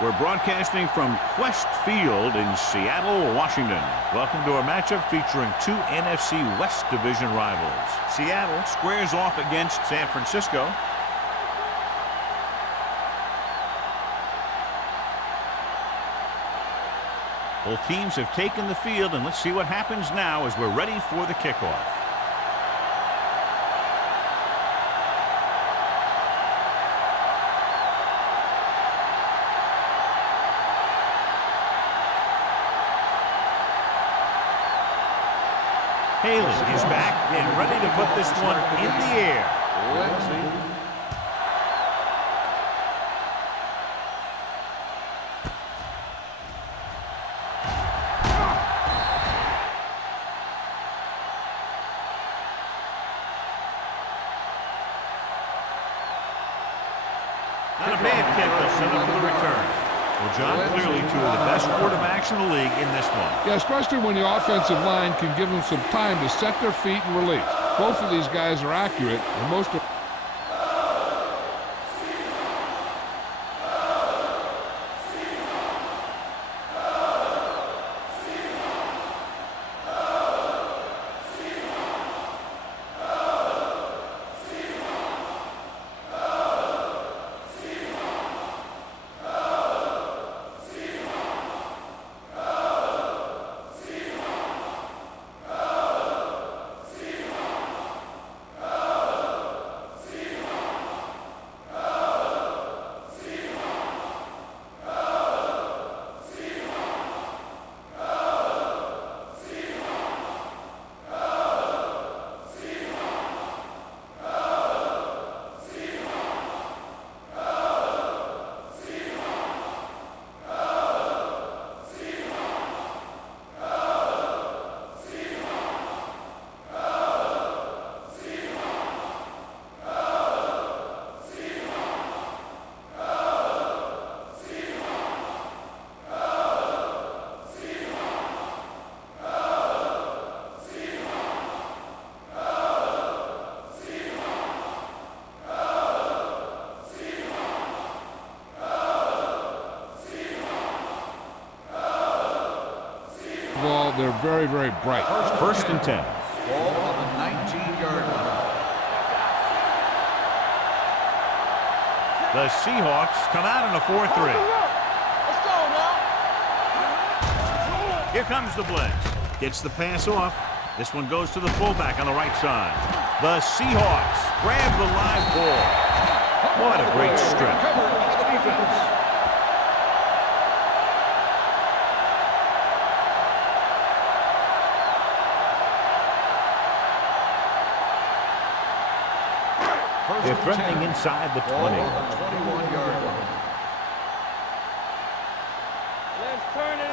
We're broadcasting from Quest Field in Seattle, Washington. Welcome to a matchup featuring two NFC West Division rivals. Seattle squares off against San Francisco. Both teams have taken the field, and let's see what happens now as we're ready for the kickoff. Haley is back and ready to put this one in the air. Let's see. Not a bad kick to set up for the return. Well, John, clearly two of the best quarterbacks in the league in this one. Yeah, especially when the offensive line can give them some time to set their feet and release. Both of these guys are accurate, and most of they're very, very bright. First and 10. Ball on the 19-yard line. The Seahawks come out in a 4-3. Let's go now. Here comes the blitz. Gets the pass off. This one goes to the fullback on the right side. The Seahawks grab the live ball. What a great strip. Covered by the defense. They're threatening inside the 20. Ball on the 21-yard line. Let's turn it.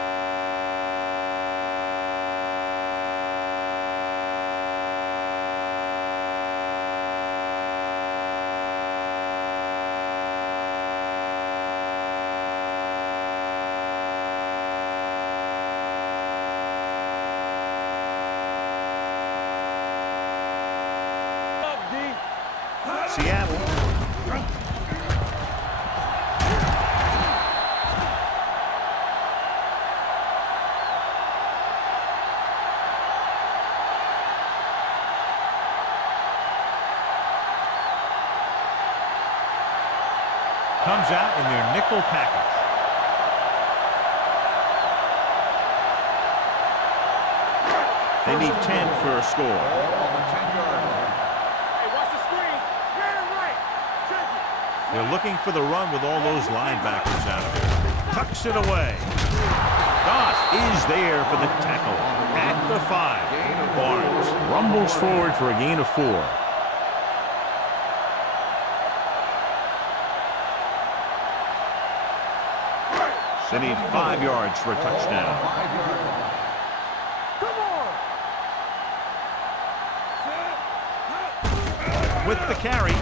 Seattle. Comes out in their nickel package. They need 10 for a score. Ball on the 10-yard line. Hey, watch the screen. Turn right. Check it. They're looking for the run with all those linebackers out there. Tucks it away. Goss is there for the tackle at the 5. Barnes rumbles forward for a gain of 4. They need 5 yards for a touchdown. 5-yard line. Come on. With the carry,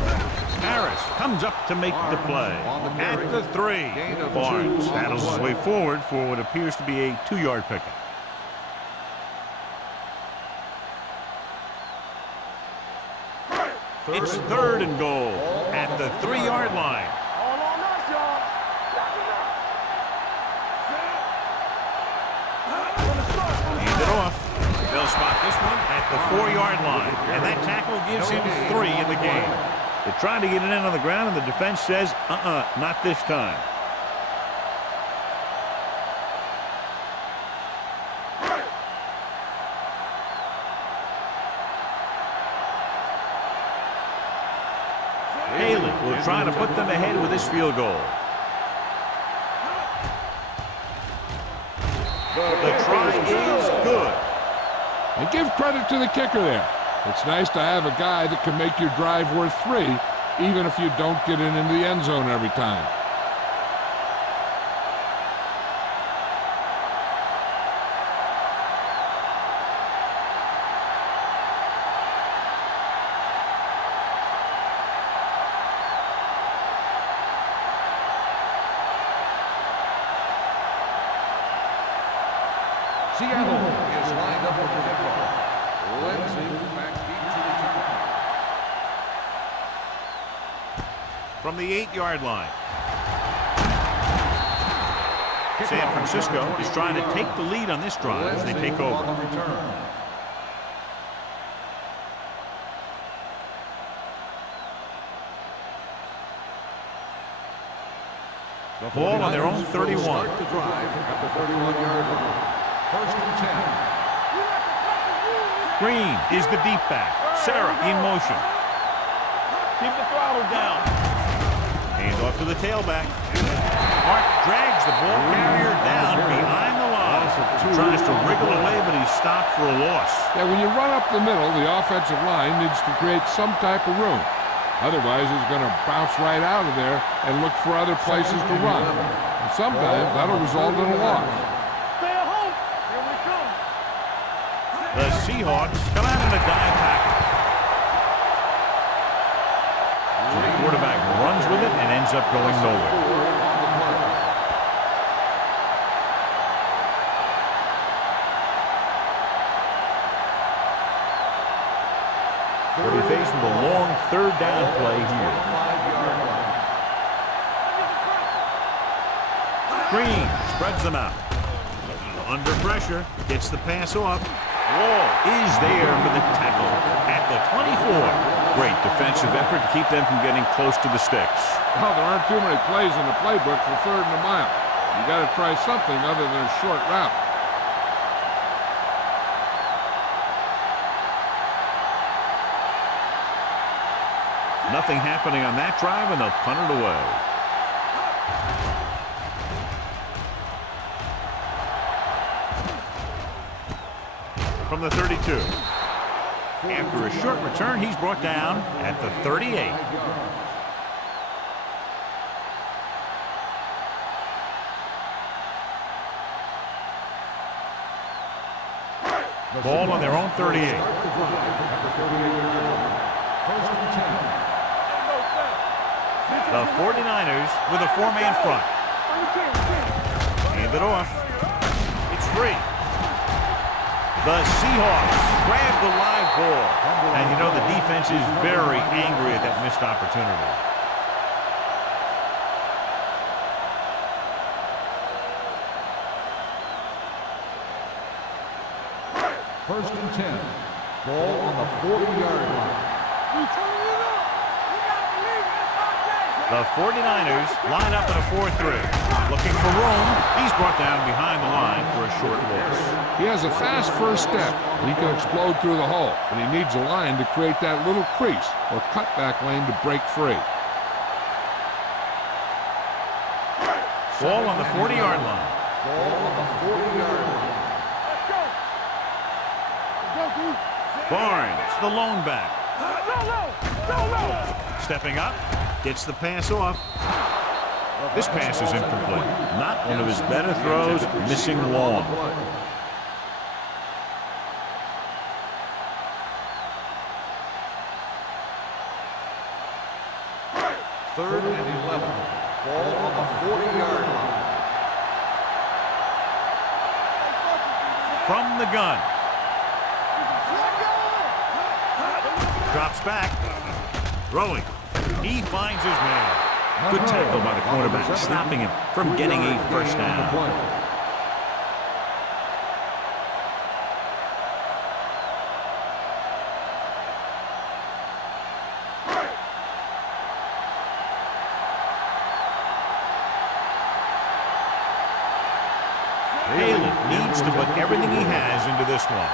Harris comes up to make the play. At the 3, Barnes battles his way forward for what appears to be a 2-yard pickup. It's 3rd and goal at the 3-yard line. All on us, y'all. at the 4-yard line. And that tackle gives him 3 in the game. They're trying to get it in on the ground, and the defense says, not this time. Haley will try to put them ahead with his field goal. The try is good. And give credit to the kicker there. It's nice to have a guy that can make your drive worth 3, even if you don't get it into the end zone every time. Seattle is lined up with the kickoff. Lindsay back deep to the kickoff. From the 8-yard line. San Francisco is trying to take the lead on this drive as they take over. On the return. Ball on their own 31. Start the drive at the 31-yard line. First and 10. Green is the deep back. Sarah in motion. Keep the throttle down. Hands off to the tailback. Mark drags the ball carrier down behind the line. Tries to wriggle away, but he's stopped for a loss. Yeah, when you run up the middle, the offensive line needs to create some type of room. Otherwise, he's going to bounce right out of there and look for other places to run. And sometimes that'll result in a loss. Stay at home. Here we come. The Seahawks come out in a dive package. So the quarterback runs with it and ends up going nowhere. They'll be faced with a long 3rd down play here. Green spreads them out. Under pressure, gets the pass off. Wall is there for the tackle at the 24. Great defensive effort to keep them from getting close to the sticks. Well, there aren't too many plays in the playbook for 3rd and a mile. You got to try something other than a short route. Nothing happening on that drive, and they'll punt it away. From the 32. After a short return, he's brought down at the 38. Ball on their own 38. The 49ers with a 4-man front. Hand it off. It's free. The Seahawks grab the live ball. And you know the defense is very angry at that missed opportunity. First and 10. Ball on the 40-yard line. The 49ers line up in a 4-3. Looking for room. He's brought down behind the line for a short loss. He has a fast first step. He can explode through the hole, but he needs a line to create that little crease or cutback lane to break free. Ball on the 40-yard line. Ball on the 40-yard line. Let's go. Let's go, dude. Barnes, the lone back. Go low. Go low. Stepping up. Gets the pass off. This pass is incomplete. Not one of his better throws, missing long. Third and 11. Ball on the 40-yard line. From the gun. Drops back. Throwing. He finds his man. Good tackle by the quarterback, stopping him from getting a first down. Haley needs to put everything he has into this one.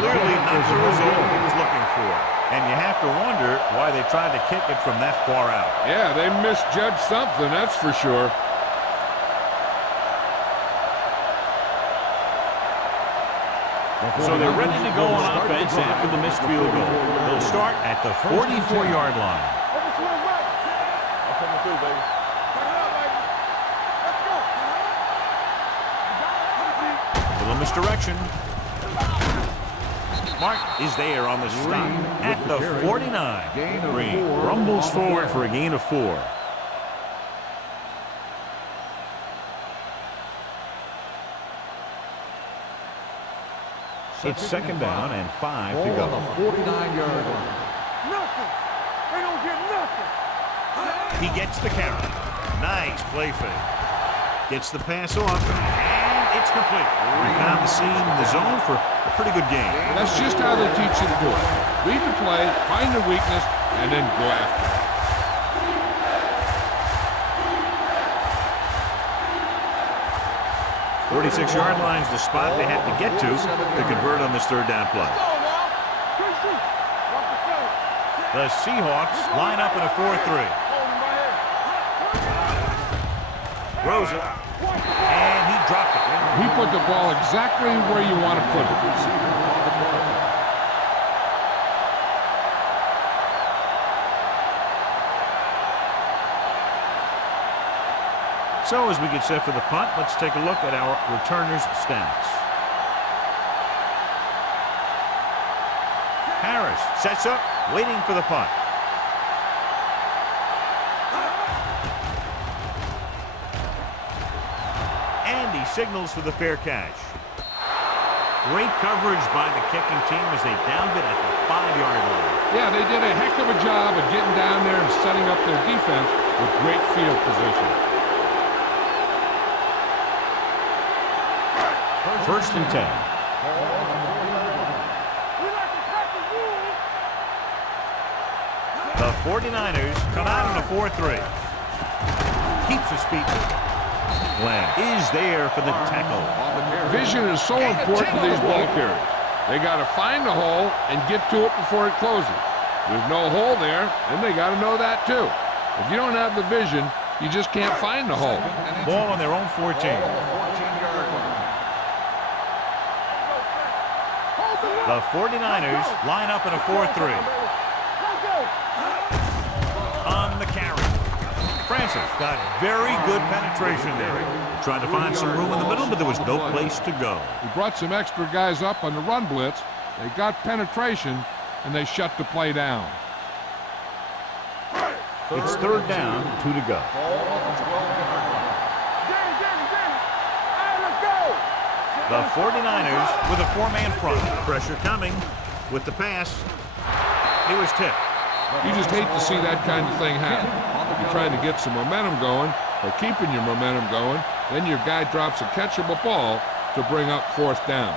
Clearly not the result he was looking for. And you have to wonder why they tried to kick it from that far out. Yeah, they misjudged something, that's for sure. So they're ready to go on offense after the missed field goal. They'll start at the 44-yard line. Over to his right. I'm coming through, baby. Turn it up, baby. Let's go. Little misdirection. Mark is there on the stop at the 49. Green rumbles forward for a gain of 4. It's second down and 5 to go. On the 49-yard line. Nothing. They don't get nothing. He gets the carry. Nice play fake. Gets the pass off, and it's complete. We found the seam in the zone for a pretty good game. That's just how they teach you to do it. Read the play, find the weakness, and then go after it. 46-yard line's the spot they have to get to convert on this third down play. The Seahawks line up in a 4-3. Throws it, and he dropped it. He put the ball exactly where you want to put it. So as we get set for the punt, let's take a look at our returners' stats. Harris sets up, waiting for the punt. And he signals for the fair catch. Great coverage by the kicking team as they downed it at the 5-yard line. Yeah, they did a heck of a job of getting down there and setting up their defense with great field position. First and 10. The 49ers come out in a 4-3. Keeps his feet moving. Glenn is there for the tackle. Vision is so important to these ball carriers. They got to find the hole and get to it before it closes. There's no hole there, and they got to know that too. If you don't have the vision, you just can't find the hole. Ball on their own 14. The 49ers line up in a 4-3. On the carry. Francis got very good penetration there. Tried to find some room in the middle, but there was no place to go. He brought some extra guys up on the run blitz. They got penetration, and they shut the play down. It's third down, 2 to go. The 49ers with a 4-man front. Pressure coming with the pass. It was tipped. You just hate to see that kind of thing happen. You're trying to get some momentum going, or keeping your momentum going, then your guy drops a catchable ball to bring up fourth down.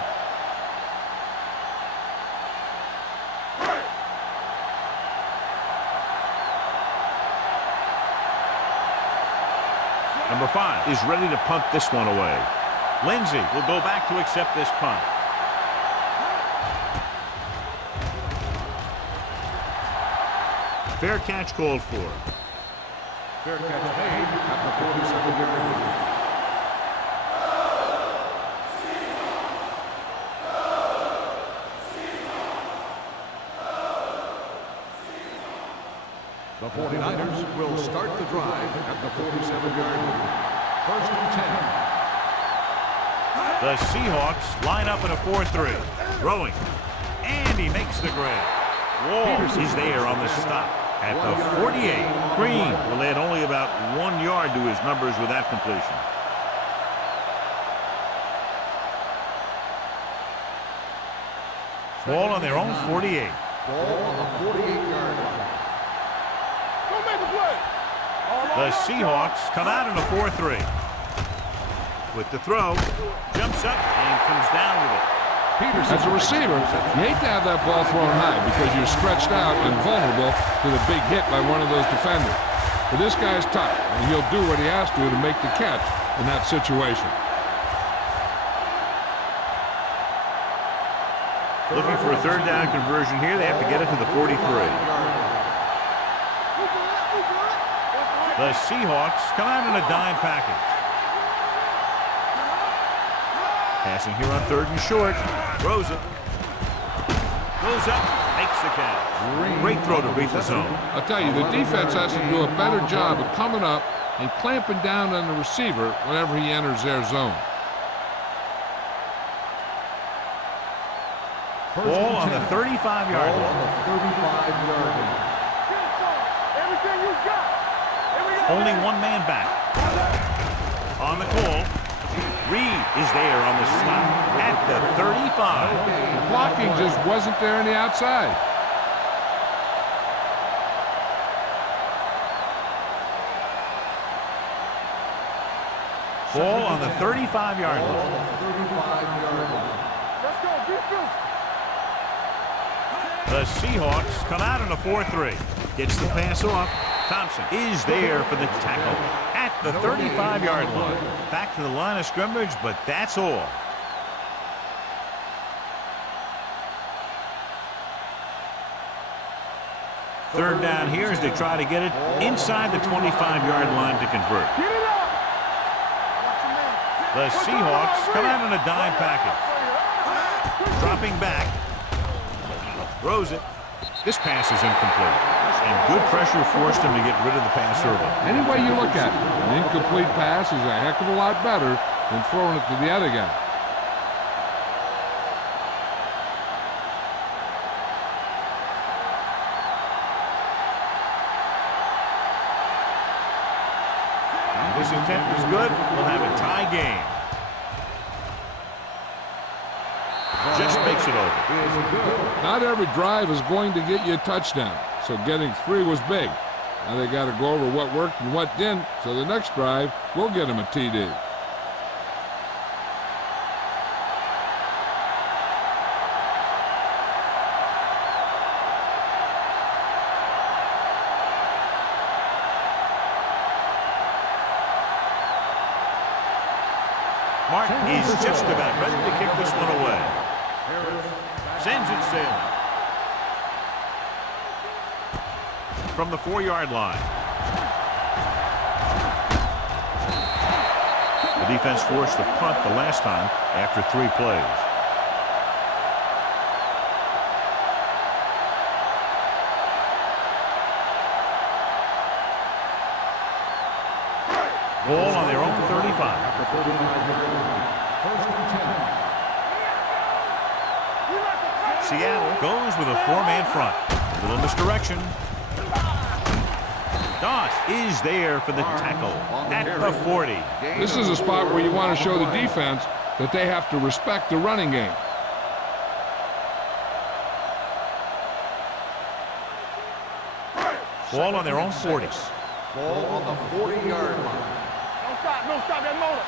Number 5 is ready to punt this one away. Lindsey will go back to accept this punt. Fair catch called for. Fair catch made at the 47-yard line. The 49ers will start the drive at the 47-yard line. First and 10. The Seahawks line up in a 4-3. Throwing. And he makes the grab. Wall is there on the stop at the 48. Green will add only about 1 yard to his numbers with that completion. Ball on their own 48. Ball on the 48-yard line. Don't make a play. The Seahawks come out in a 4-3. With the throw, jumps up and comes down with it. As a receiver, you hate to have that ball thrown high because you're stretched out and vulnerable to the big hit by one of those defenders. But this guy's tough, and he'll do what he has to make the catch in that situation. Looking for a third down conversion here. They have to get it to the 43. The Seahawks come out in a dime package. Passing here on 3rd and short. Throws it. Goes up. Makes the catch. Great throw to beat the zone. I'll tell you, the defense has to do a better job of coming up and clamping down on the receiver whenever he enters their zone. Ball on the 35-yard line. Everything you got. Only one man back. On the call. Reed is there on the stop at the 35. The blocking just wasn't there on the outside. Ball on the 35-yard line. Let's go, defense. The Seahawks come out in a 4-3. Gets the pass off. Thompson is there for the tackle at the 35-yard line. Back to the line of scrimmage, but that's all. Third down here as they try to get it inside the 25-yard line to convert. Get it up. The Seahawks come out in a dime package. Dropping back. Throws it. This pass is incomplete. And good pressure forced him to get rid of the pass early. Any way you look at it, an incomplete pass is a heck of a lot better than throwing it to the other guy. If this attempt is good, we'll have a tie game. Just makes it over. Not every drive is going to get you a touchdown, so getting 3 was big. Now they got to go over what worked and what didn't, so the next drive will get them a TD. Martin is just about ready to kick this one away. Sends it sailing. From the 4-yard line. The defense forced the punt the last time after 3 plays. Ball on their own 35. Seattle goes with a 4-man front. A little misdirection. Doss is there for the tackle at the 40. This is a spot where you want to show the defense that they have to respect the running game. Ball on their own 40. Ball on the 40-yard line. Don't stop that motor.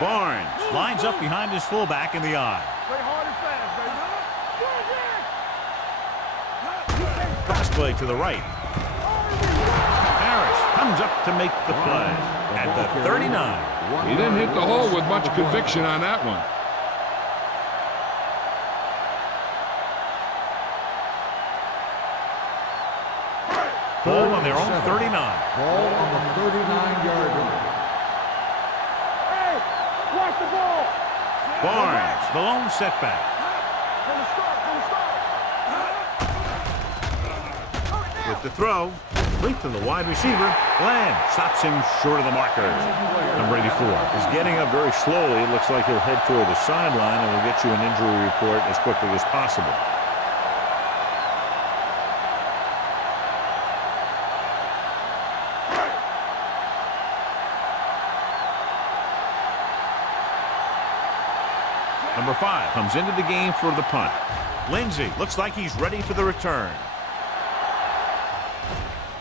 Barnes lines up behind his fullback in the eye. Play hard and fast, baby. Crossplay to the right. Harris comes up to make the play at the 39. He didn't hit the hole with much conviction on that one. Ball on their own 39. Ball on the 39-yard line. Hey, watch the ball. Barnes, the lone setback. From the start. With the throw, complete to the wide receiver. Bland stops him short of the marker. Number 84 is getting up very slowly. It looks like he'll head toward the sideline, and we'll get you an injury report as quickly as possible. Number 5 comes into the game for the punt. Lindsey looks like he's ready for the return.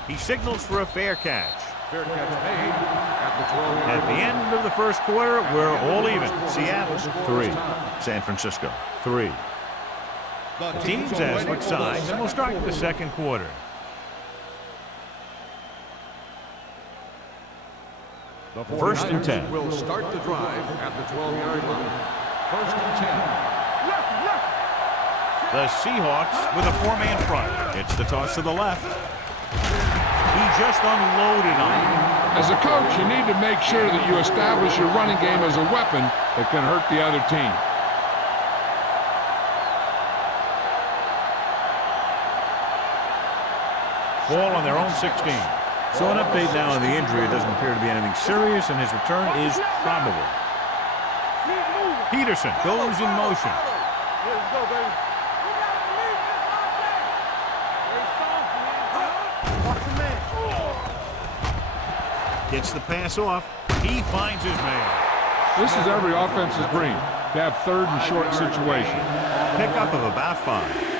He signals for a fair catch. Fair catch made at the 12-yard At the end of the first quarter, we're all even. Seattle 3, San Francisco 3. The teams have switched sides, and we'll start the second quarter. The First and 10. will start the drive at the 12-yard line. First and 10. The Seahawks with a 4-man front. It's the toss to the left. He just unloaded on him. As a coach, you need to make sure that you establish your running game as a weapon that can hurt the other team. Ball on their own 16. So an update now on the injury. It doesn't appear to be anything serious, and his return is probable. Peterson goes in motion. Let's go, baby. Gets the pass off. He finds his man. This is every offense's dream, to have third and short situation. Pickup of about 5.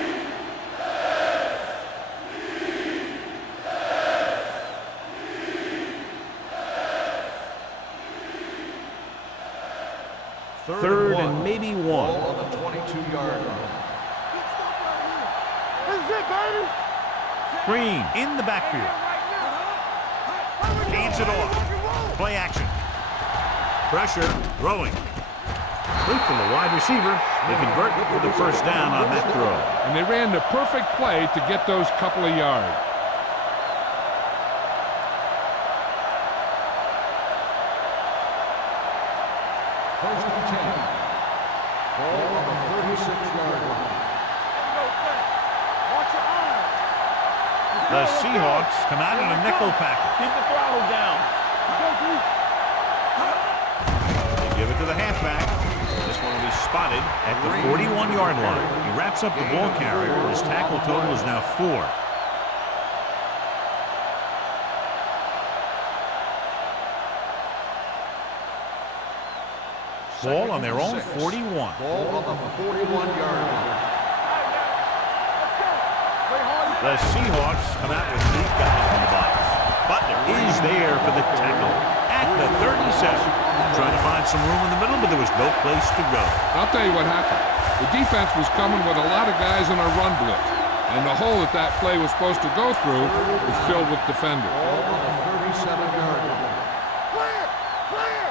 Third and maybe 1. Ball on the 22-yard line. This is it, baby. Green in the backfield. Hands it off. Play action. Pressure. Throwing. Quick from the wide receiver. They convert for the first down on that throw. And they ran the perfect play to get those couple of yards. First and 10. Ball on the 36-yard line. Watch your eyes. The Seahawks come out in a nickel package. Keep the throttle down. They give it to the halfback. This one will be spotted at the 41-yard line. He wraps up the ball carrier. His tackle total is now 4. Ball on their own 41. Ball on the 41-yard line. The Seahawks come out with 8 guys in the box. Butler is there for the tackle at the 37. Trying to find some room in the middle, but there was no place to go. I'll tell you what happened. The defense was coming with a lot of guys in a run blitz, and the hole that play was supposed to go through was filled with defenders. Ball on the 37-yard line. Clear! Clear!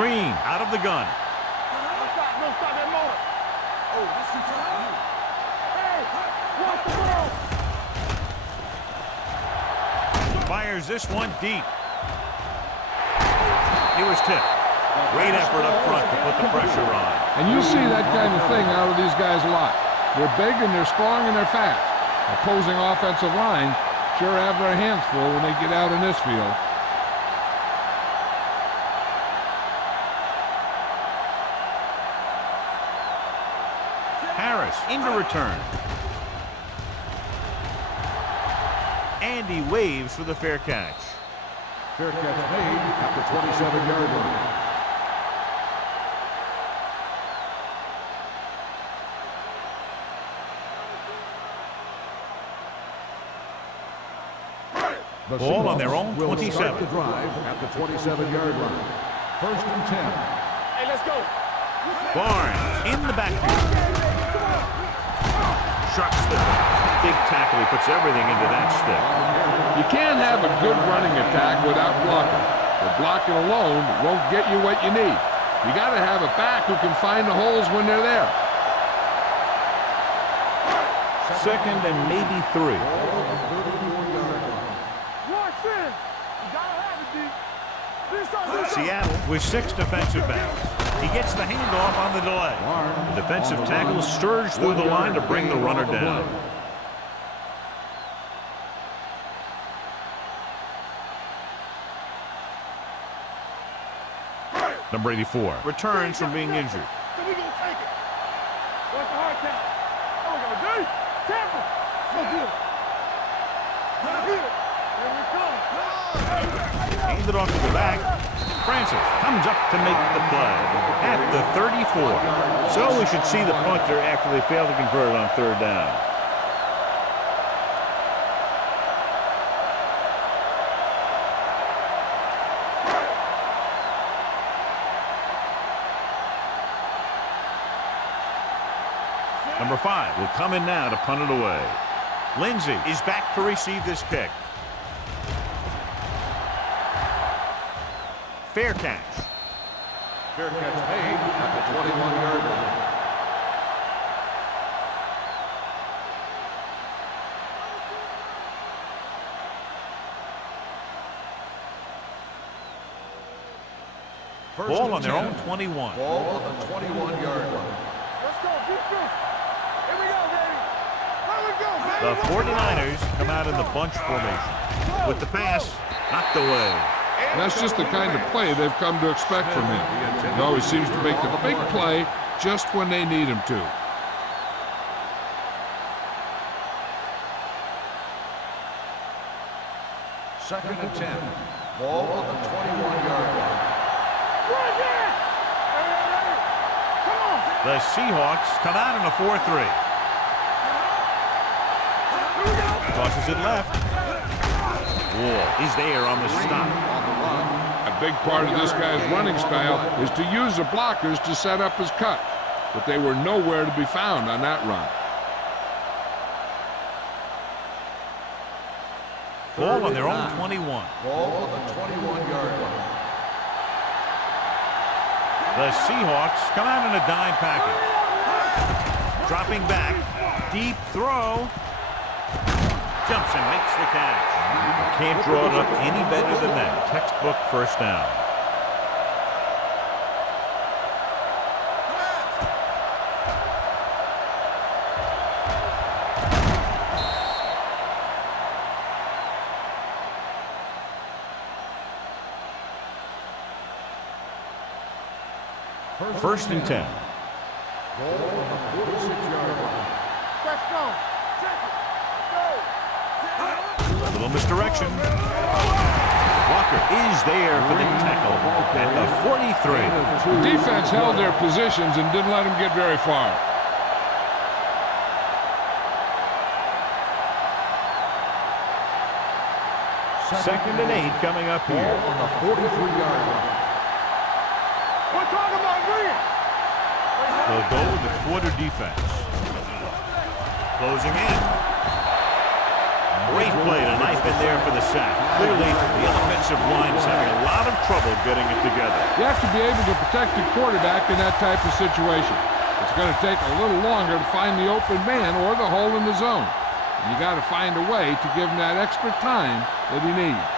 Green out of the gun. No stop that motor. Oh, this is you. Hey, watch the ball. Fires this one deep. He was tipped. Great effort up front to put the pressure on. And you see that kind of thing out of these guys a lot. They're big and they're strong and they're fast. Opposing offensive line sure have their hands full when they get out in this field. Harris into return. And he waves for the fair catch. Fair catch made at the 27-yard line. The Ball on their Seahawks own will 27. start the drive at the 27-yard line. First and 10. Hey, let's go. Barnes in the backfield. Shucks the big tackle. He puts everything into that stick. You can't have a good running attack without blocking. But blocking alone won't get you what you need. You got to have a back who can find the holes when they're there. Second and maybe 3. Watch this. You gotta have it, D. This Seattle with 6 defensive backs. He gets the handoff on the delay. The defensive tackle surged through the line to bring the runner down. Number 84 returns from being injured. So we gonna take it. What's the hard count? Oh, we gonna do? Tampa. So good. Here we come. Handed off to the back. Francis comes up to make the play at the 34. So we should see the punter after they fail to convert on 3rd down. Number 5 will come in now to punt it away. Lindsay is back to receive this kick. Fair catch. Fair catch made at the 21-yard line. Ball on their own 21. Ball on the 21-yard line. Let's go, defense. Here we go, baby. Here we go, baby. The 49ers come out in the bunch formation. With the pass, knocked away. And that's just the kind of play they've come to expect from him. He always seems to make the big play just when they need him to. Second and 10. Ball on the 21-yard line. The Seahawks come out in a 4-3. Tosses it left. Wall is there on the stop. A big part of this guy's running style is to use the blockers to set up his cut, but they were nowhere to be found on that run. Ball on their own 21. Ball on the 21-yard line. The Seahawks come out in a dime package. Dropping back. Deep throw. Jumps and makes the catch. Can't draw it up any better than that. Textbook first down. First and 10. Ball on the 46-yard line. Let's go. Check it. Go. A little misdirection. Walker is there for the tackle at the 43. The defense held their positions and didn't let them get very far. Second and 8 coming up Ball here. on the 43-yard line. We're talking about green. They'll go with the quarter defense. Closing in. Great play to knife in there for the sack. Clearly, the offensive line is having a lot of trouble getting it together. You have to be able to protect your quarterback in that type of situation. It's going to take a little longer to find the open man or the hole in the zone. And you got to find a way to give him that extra time that he needs.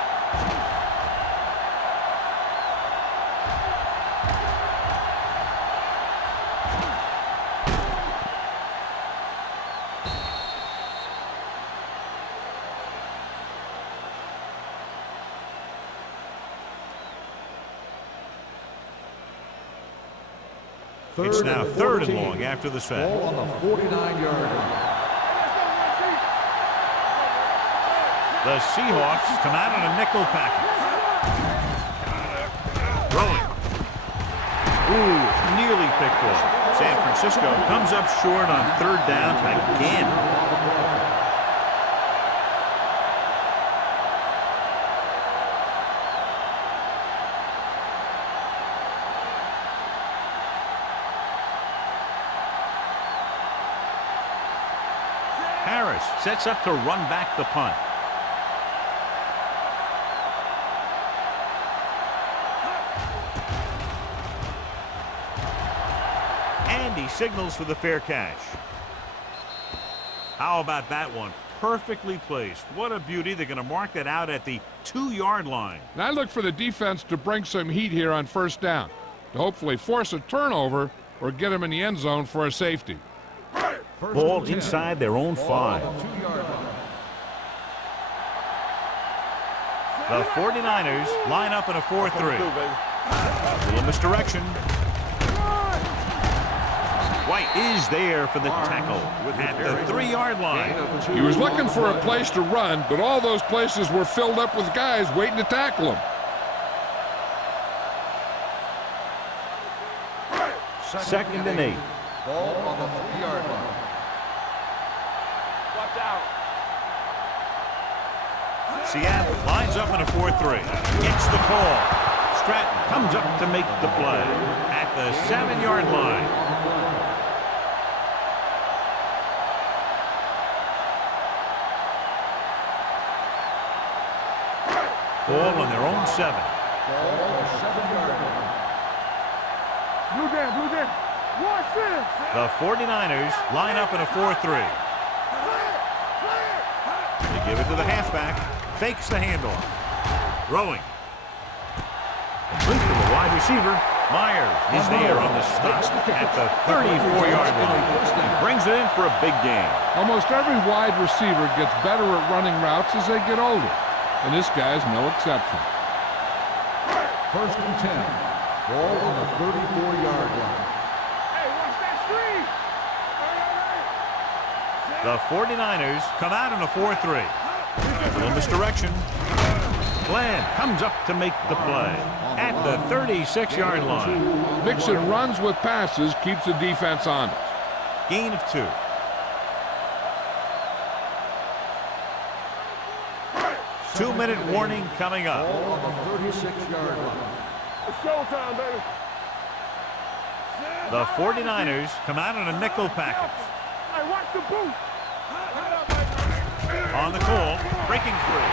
It's now third and long after the sack. Ball on the 49-yard line. The Seahawks come out in a nickel package. Throwing. Ooh, nearly picked off. San Francisco comes up short on third down again. Harris sets up to run back the punt. And he signals for the fair catch. How about that one? Perfectly placed. What a beauty. They're going to mark that out at the 2-yard line. And I look for the defense to bring some heat here on first down, to hopefully force a turnover or get them in the end zone for a safety. Ball inside their own 5. The 49ers line up in a 4-3. Little misdirection. White is there for the tackle at the 3-yard line. He was looking for a place to run, but all those places were filled up with guys waiting to tackle him. Second and 8. Ball on the 3-yard line. Watch out. Seattle lines up in a 4-3. Gets the call. Stratton comes up to make the play at the 7-yard line. Ball on their own 7. Ball on the 7-yard line. Blue down. Watch this. The 49ers line up in a 4-3. They give it to the halfback. Fakes the handoff. Throwing. Complete to the wide receiver. Myers is there on the stop at the 34-yard line. Brings it in for a big gain. Almost every wide receiver gets better at running routes as they get older, and this guy's no exception. 1st and 10. Ball on the 34-yard line. Hey, watch that screen. The 49ers come out in a 4-3. A little misdirection. Glenn comes up to make the play at the 36-yard line. Mixing runs with passes keeps the defense honest. Gain of 2. Two-minute warning coming up. Ball on the 36-yard line. It's showtime, baby. The 49ers come out in a nickel package. Hey, watch the boot. On the call, breaking free.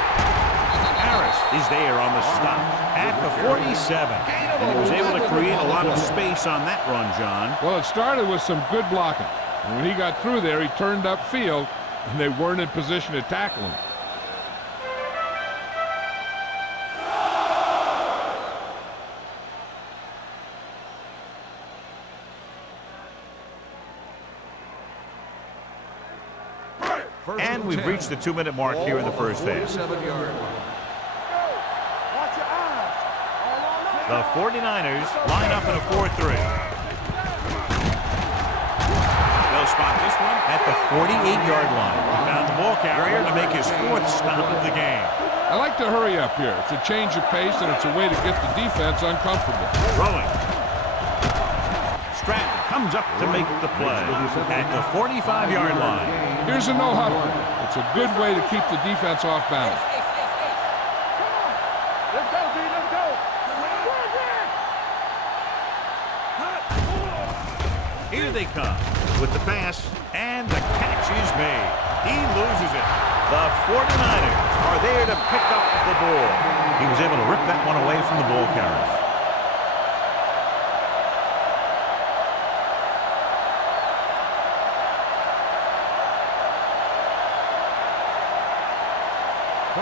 Harris is there on the stop at the 47. And he was able to create a lot of space on that run, John. Well, it started with some good blocking. And when he got through there, he turned upfield, and they weren't in position to tackle him. And we've reached the 2-minute mark here in the first half. 47-yard line. Watch your eyes. The 49ers line up in a 4-3. They'll spot this one at the 48-yard line. He found the ball carrier to make his 4th stop of the game. I like to hurry up here. It's a change of pace, and it's a way to get the defense uncomfortable. Throwing. Stratton comes up to make the play at the 45-yard line. Here's a no-huddle. It's a good way to keep the defense off balance. Let's go, D. Let's go. Here they come with the pass, and the catch is made. He loses it. The 49ers are there to pick up the ball. He was able to rip that one away from the ball carrier.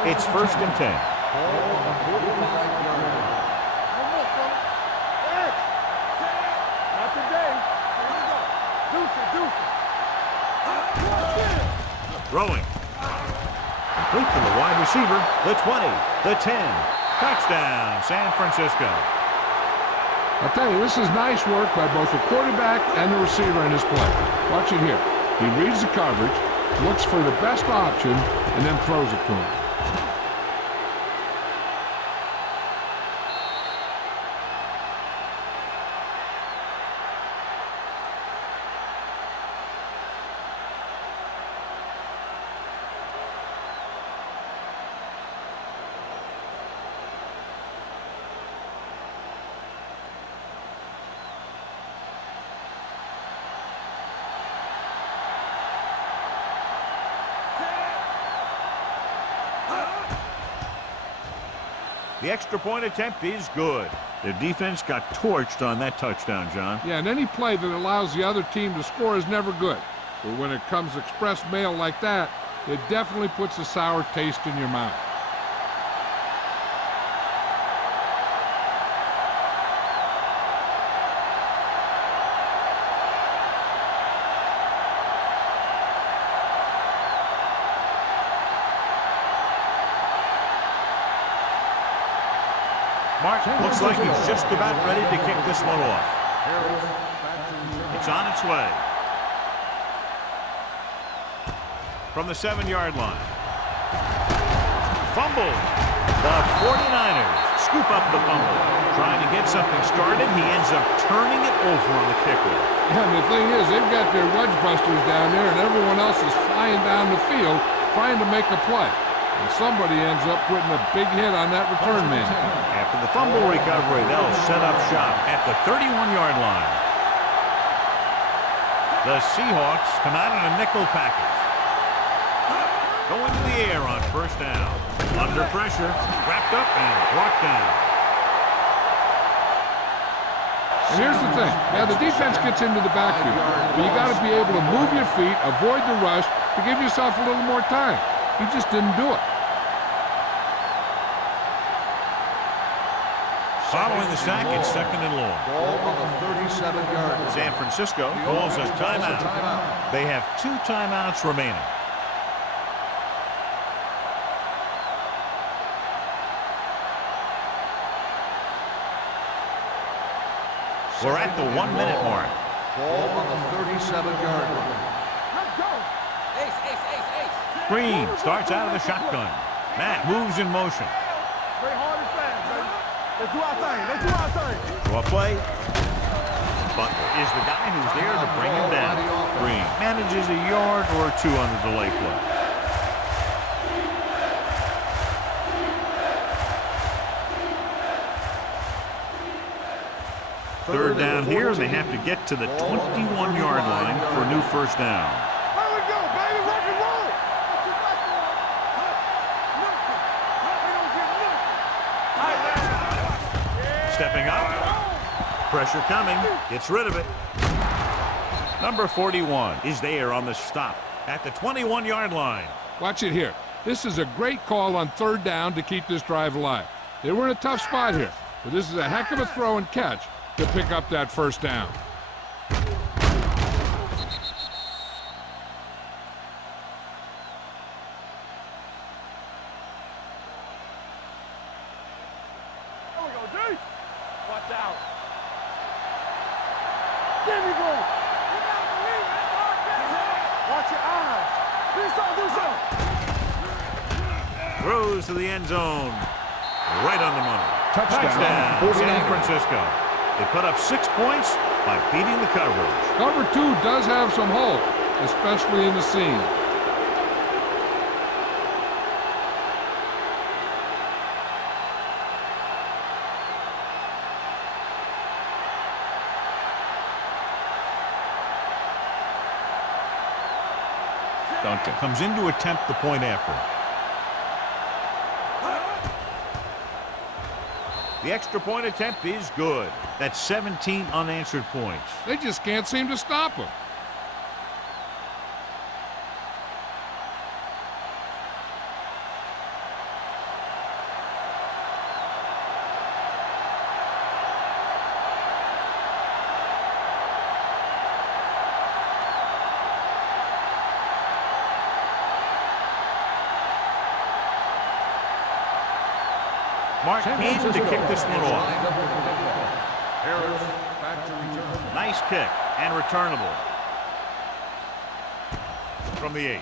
It's 1st and 10. Ball on the 45-yard line. Not today. Deuce it. Throwing. Complete to the wide receiver. The 20. The 10. Touchdown, San Francisco. I'll tell you, this is nice work by both the quarterback and the receiver in his play. Watch it here. He reads the coverage, looks for the best option, and then throws it to him. The extra point attempt is good. Their defense got torched on that touchdown, John. Yeah, and any play that allows the other team to score is never good. But when it comes express mail like that, it definitely puts a sour taste in your mouth. Mark looks like he's just about ready to kick this one off. It's on its way. From the 7-yard line. Fumble. The 49ers scoop up the fumble. Trying to get something started, he ends up turning it over on the kickoff. Yeah, and the thing is, they've got their wedge busters down there, and everyone else is flying down the field trying to make a play. And somebody ends up putting a big hit on that return man. After the fumble recovery, they'll set up shop at the 31-yard line. The Seahawks come out in a nickel package. Going to the air on first down. Under pressure, wrapped up and brought down. And here's the thing. Yeah, the defense gets into the backfield, but you got to be able to move your feet, avoid the rush, to give yourself a little more time. He just didn't do it. Following the sack, it's second and long. Ball on the 37-yard line. San Francisco calls a timeout. They have 2 timeouts remaining. We're at the 1-minute mark. Ball on the 37-yard line. Let's go. Green starts out of the shotgun. Matt moves in motion. Play hard and fast, baby. Let's do our thing. Let's do our thing. Draw play. Butler is the guy who's there to bring him down. Green manages a yard or 2 on the delay play. Third down here, and they have to get to the 21-yard line for a new first down. There we go, baby. Rock and roll. Stepping up. Pressure coming. Gets rid of it. Number 41 is there on the stop at the 21-yard line. Watch it here. This is a great call on third down to keep this drive alive. They were in a tough spot here, but this is a heck of a throw and catch to pick up that first down. There we go, D. Watch out. There we go. Watch your eyes. Do something. Throws to the end zone. Right on the money. Touchdown. San Francisco. They put up 6 points by beating the coverage. Cover 2 does have some holes, especially in the seam. Duncan comes in to attempt the point after. The extra point attempt is good. That's 17 unanswered points. They just can't seem to stop him. Mark Hayden to kick this one off. Harris back to return. Nice kick and returnable. From the 8.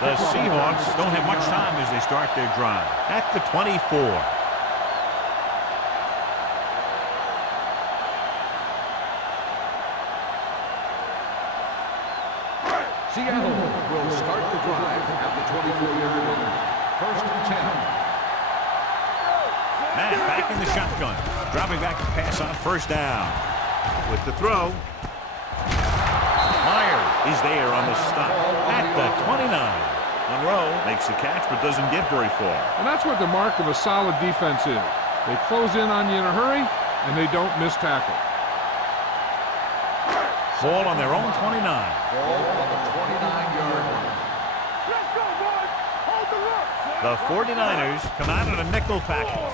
The Seahawks don't have much time as they start their drive. At the 24. Seattle will start the drive at the 24-yard line. First and 10. Matt back in the shotgun. Dropping back to pass on first down. With the throw. Myers is there on the stop at the 29. Monroe makes the catch but doesn't get very far. And that's what the mark of a solid defense is. They close in on you in a hurry, and they don't miss tackle. Ball on their own 29. Ball on the 29-yard line. Let's go, boys. Hold the look. The 49ers come out in a nickel package.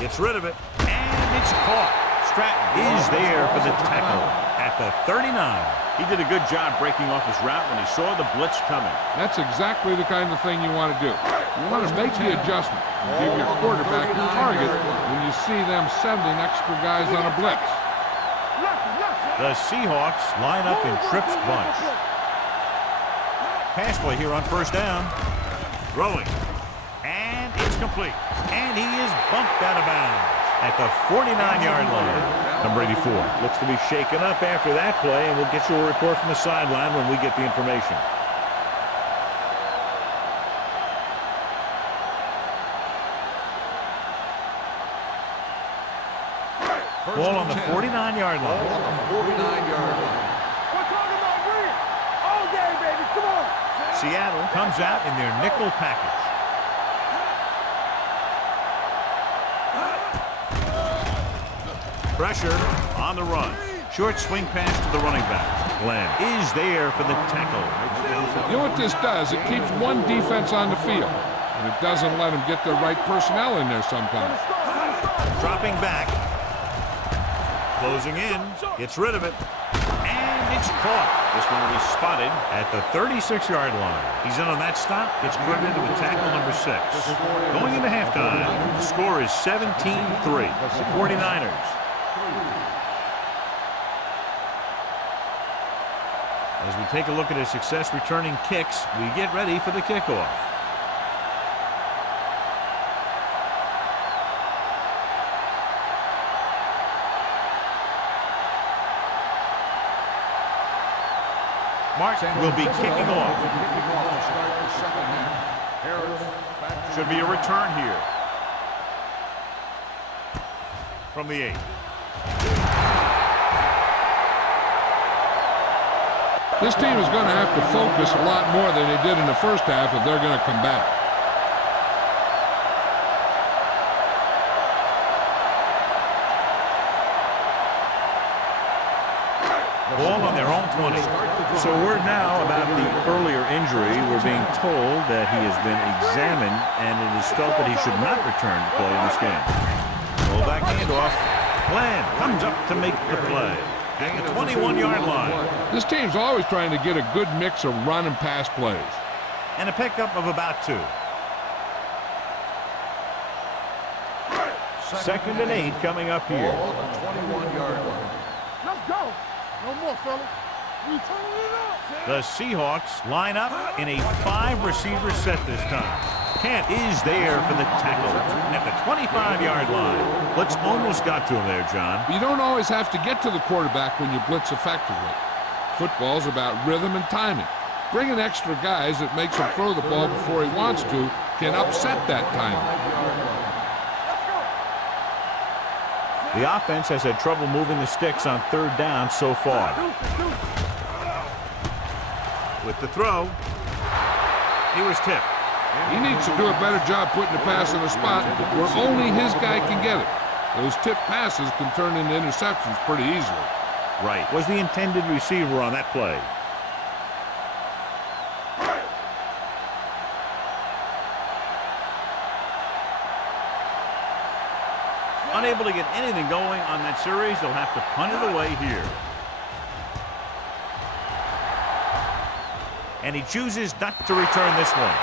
Gets rid of it, and it's caught. Stratton is there for the tackle at the 39. He did a good job breaking off his route when he saw the blitz coming. That's exactly the kind of thing you want to do. You want to make the adjustment and give your quarterback the target when you see them sending extra guys on a blitz. The Seahawks line up in trips bunch. Pass play here on first down. Throwing. And it's complete. And he is bumped out of bounds at the 49-yard line. Number 84 looks to be shaken up after that play, and we'll get you a report from the sideline when we get the information. Ball on the 49-yard line. Ball on the 49-yard Seattle comes out in their nickel package. Pressure on the run. Short swing pass to the running back. Glenn is there for the tackle. You know what this does? It keeps one defense on the field, and it doesn't let them get the right personnel in there sometimes. Dropping back. Closing in. Gets rid of it. And it's caught. This one will be spotted at the 36-yard line. He's in on that stop. Gets credited with tackle number 6. Going into halftime, the score is 17-3. The 49ers. As we take a look at his success returning kicks, we get ready for the kickoff. Martin will be kicking off. Should be a return here. From the 8. This team is going to have to focus a lot more than they did in the first half if they're going to come back. Ball on their own 20. So word now about the earlier injury. We're being told that he has been examined and it is felt that he should not return to play in this game. Pull back handoff. Glenn comes up to make the play. At the 21-yard line. This team's always trying to get a good mix of run and pass plays. And a pickup of about 2. Second and 8 coming up here. 21-yard line. Let's go. No more, fellas. We turning it up. The Seahawks line up in a 5-receiver set this time. Kent is there for the tackle at the 25-yard line. Blitz almost got to him there, John. You don't always have to get to the quarterback when you blitz effectively. Football's about rhythm and timing. Bringing extra guys that makes him throw the ball before he wants to can upset that timing. The offense has had trouble moving the sticks on 3rd down so far. With the throw, he was tipped. He needs to do a better job putting the pass in a spot where only his guy can get it. Those tip passes can turn into interceptions pretty easily. Right. Was the intended receiver on that play. Unable to get anything going on that series, they'll have to punt it away here. And he chooses not to return this one.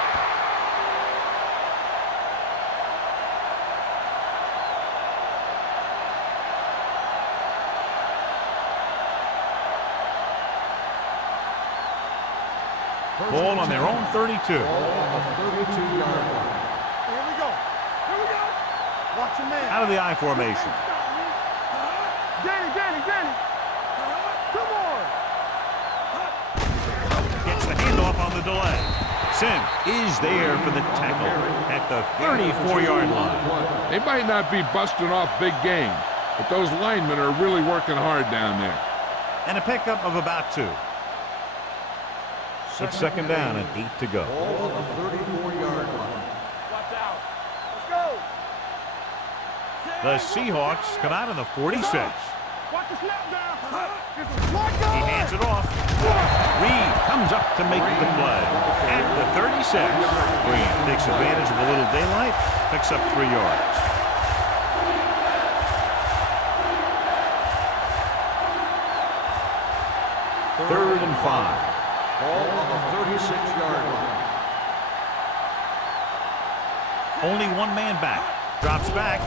Ball on their own 32. Ball on the 32-yard line. Here we go. Here we go. Watch your man. Out of the I formation. Danny. Come on. Gets the handoff on the delay. Sim is there for the tackle at the 34-yard line. They might not be busting off big game, but those linemen are really working hard down there. And a pickup of about 2. It's 2nd down and 8 to go. Ball on the 34-yard line. Watch out. Let's go. The Seahawks come out in the 46. Watch the snap down. He hands it off. Reed comes up to make the play at the 36. Green takes advantage of a little daylight, picks up 3 yards. Third and 5. Ball on the 36-yard line. Only one man back. Drops back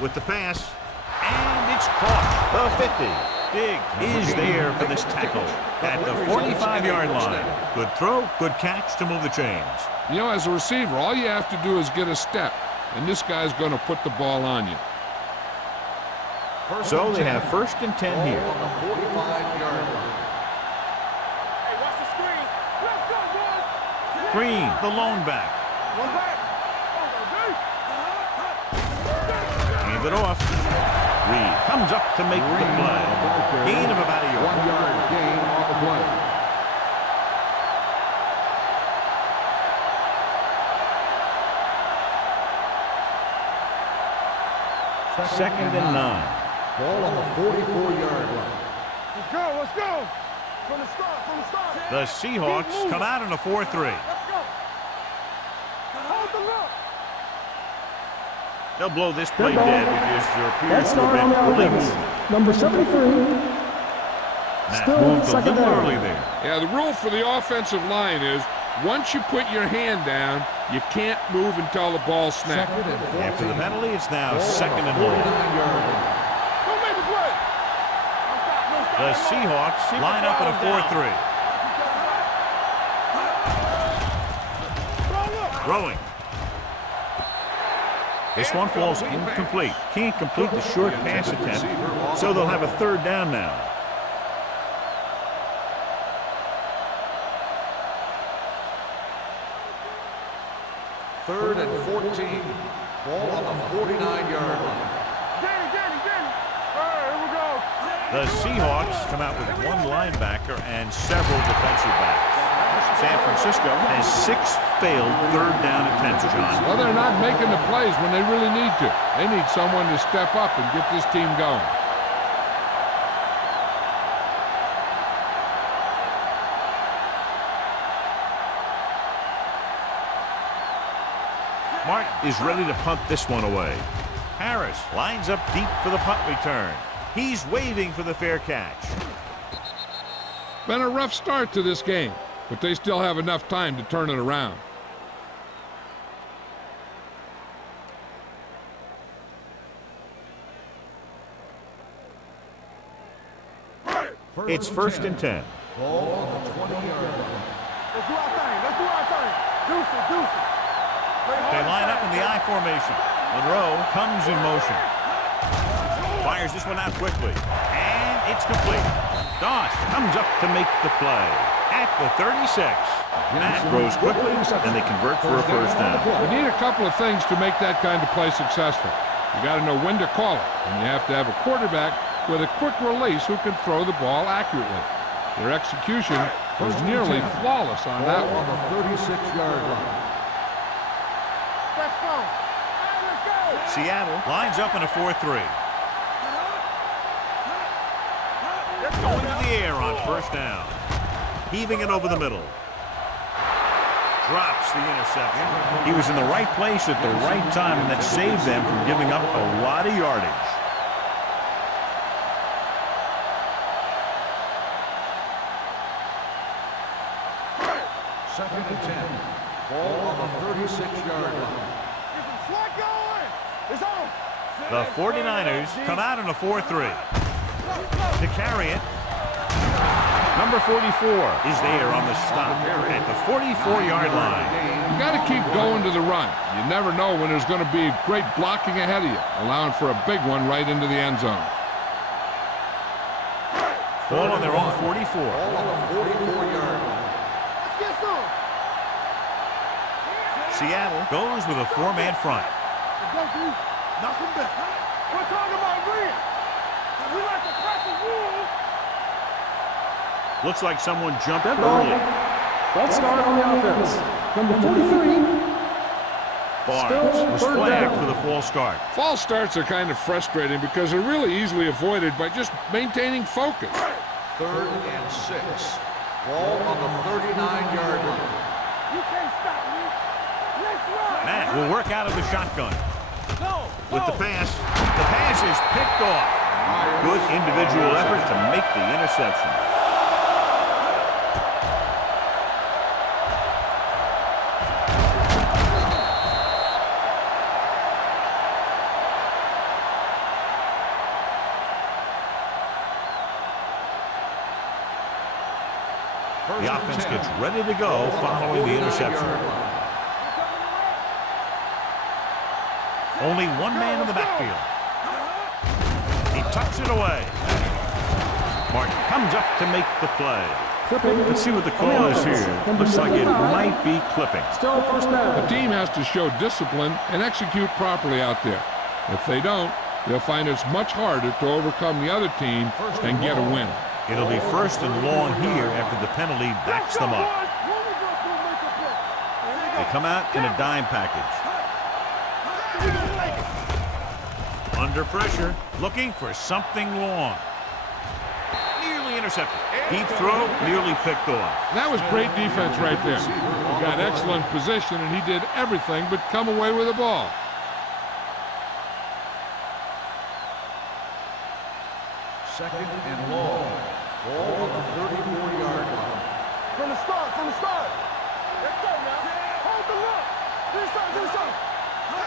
with the pass, and it's caught. The 50. Diggs is there for this tackle at the 45-yard line. Good throw, good catch to move the chains. You know, as a receiver, all you have to do is get a step, and this guy's going to put the ball on you. So they have 1st and 10 here. Ball on the 45-yard line. Hey, watch the screen. Let's go, boys. Green, the lone back. One back. Hands it off. Reed comes up to make the play. Gain of about a 1 yard. yard gain on the play. 2nd and 9. Ball on the 44-yard line. Let's go, let's go. From the start, from the start. The Seahawks come out in a 4-3. Let's go. Hold the look. They'll blow this play dead because there appears That's to have been early movement. Number 73. Matt Still moved a second little down. early there. Yeah, the rule for the offensive line is once you put your hand down, you can't move until the ball snaps. After the penalty, it's now 2nd and long. Don't make the play. The Seahawks line up in a 4-3. Throwing. This one falls incomplete. Can't complete the short pass attempt, so they'll have a 3rd down now. Third and 14. Ball on the 49-yard line. Danny. All right, here we go. The Seahawks come out with 1 linebacker and several defensive backs. San Francisco has 6 failed 3rd down attempts, John. Well, they're not making the plays when they really need to. They need someone to step up and get this team going. Martin is ready to punt this one away. Harris lines up deep for the punt return. He's waiting for the fair catch. Been a rough start to this game, but they still have enough time to turn it around. It's 1st and 10. Ball on the 20-yard line. Let's do our thing. Deuce it. They line up in the I formation. Monroe comes in motion. Fires this one out quickly. And it's complete. Doss comes up to make the play at the 36. Matt throws quickly, and they convert for a 1st down. You need a couple of things to make that kind of play successful. You got to know when to call it, and you have to have a quarterback with a quick release who can throw the ball accurately. Their execution was nearly flawless on that Ball one. on the 36-yard line. Let's go. Let's go. Seattle lines up in a 4-3. Going to the air on 1st down. Heaving it over the middle. Drops the interception. He was in the right place at the right time, and that saved them from giving up a lot of yardage. Second and 10. Ball on the 36-yard line. Slide going. It's on. The 49ers come out in a 4-3. To carry it, number 44 is there on the stop at the 44-yard line. You got to keep going to the run. You never know when there's going to be great blocking ahead of you, allowing for a big one right into the end zone. Ball on their own 44. Ball on the 44-yard line. Let's get some. Seattle goes with a 4-man front. Let's go, dude. Knock him back. We're talking about real. We like to crack the rules. Looks like someone jumped early. Let's start on the offense. Number 43. Barnes was Still 3rd flagged down. for the false start. False starts are kind of frustrating because they're really easily avoided by just maintaining focus. 3rd and 6. Ball on the 39-yard line. You can't stop me. Let's run. Matt will work out of the shotgun. No. With the pass is picked off. Good individual effort to make the interception. The offense gets ready to go following the interception. Only one man in the backfield. He tucks it away. Martin comes up to make the play. Let's see what the call is here. Looks like it might be clipping. Still 1st down. The team has to show discipline and execute properly out there. If they don't, they'll find it's much harder to overcome the other team and get a win. It'll be 1st and long here after the penalty backs them up. They come out in a dime package. Under pressure, looking for something long. Nearly intercepted. Deep throw, nearly picked off. That was great defense right there. He got excellent position, and he did everything but come away with the ball. Second and long. Ball on the 34-yard line. From the start, from the start. Let's go now. Hold the look. Do something.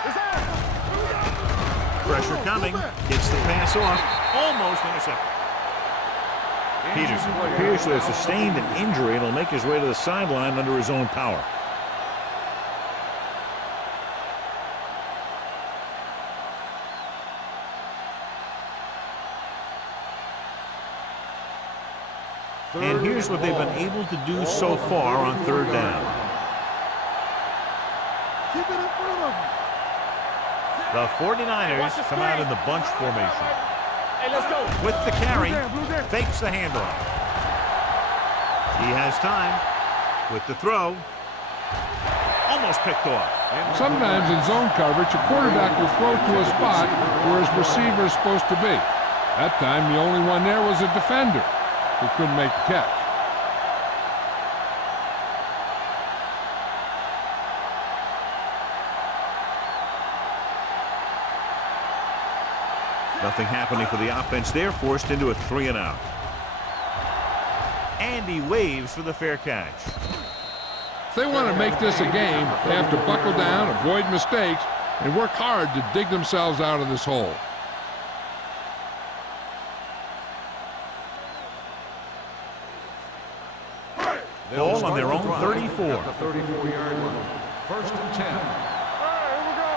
It's out. Pressure coming. Gets the pass off. Almost intercepted. Peterson appears to have sustained an injury and will make his way to the sideline under his own power. And here's what they've been able to do so far on third down. Keep it in front of him. The 49ers come out in the bunch formation. Hey, let's go. With the carry, Blue down. fakes the handoff. He has time. With the throw, almost picked off. Sometimes in zone coverage, a quarterback will throw to a spot where his receiver is supposed to be. That time, the only one there was a defender who couldn't make the catch. Nothing happening for the offense. They're forced into a 3-and-out. And he waves for the fair catch. If they want to make this a game, they have to buckle down, avoid mistakes, and work hard to dig themselves out of this hole. Ball on their own 34. At the 34-yard line. First and 10. All right, here we go.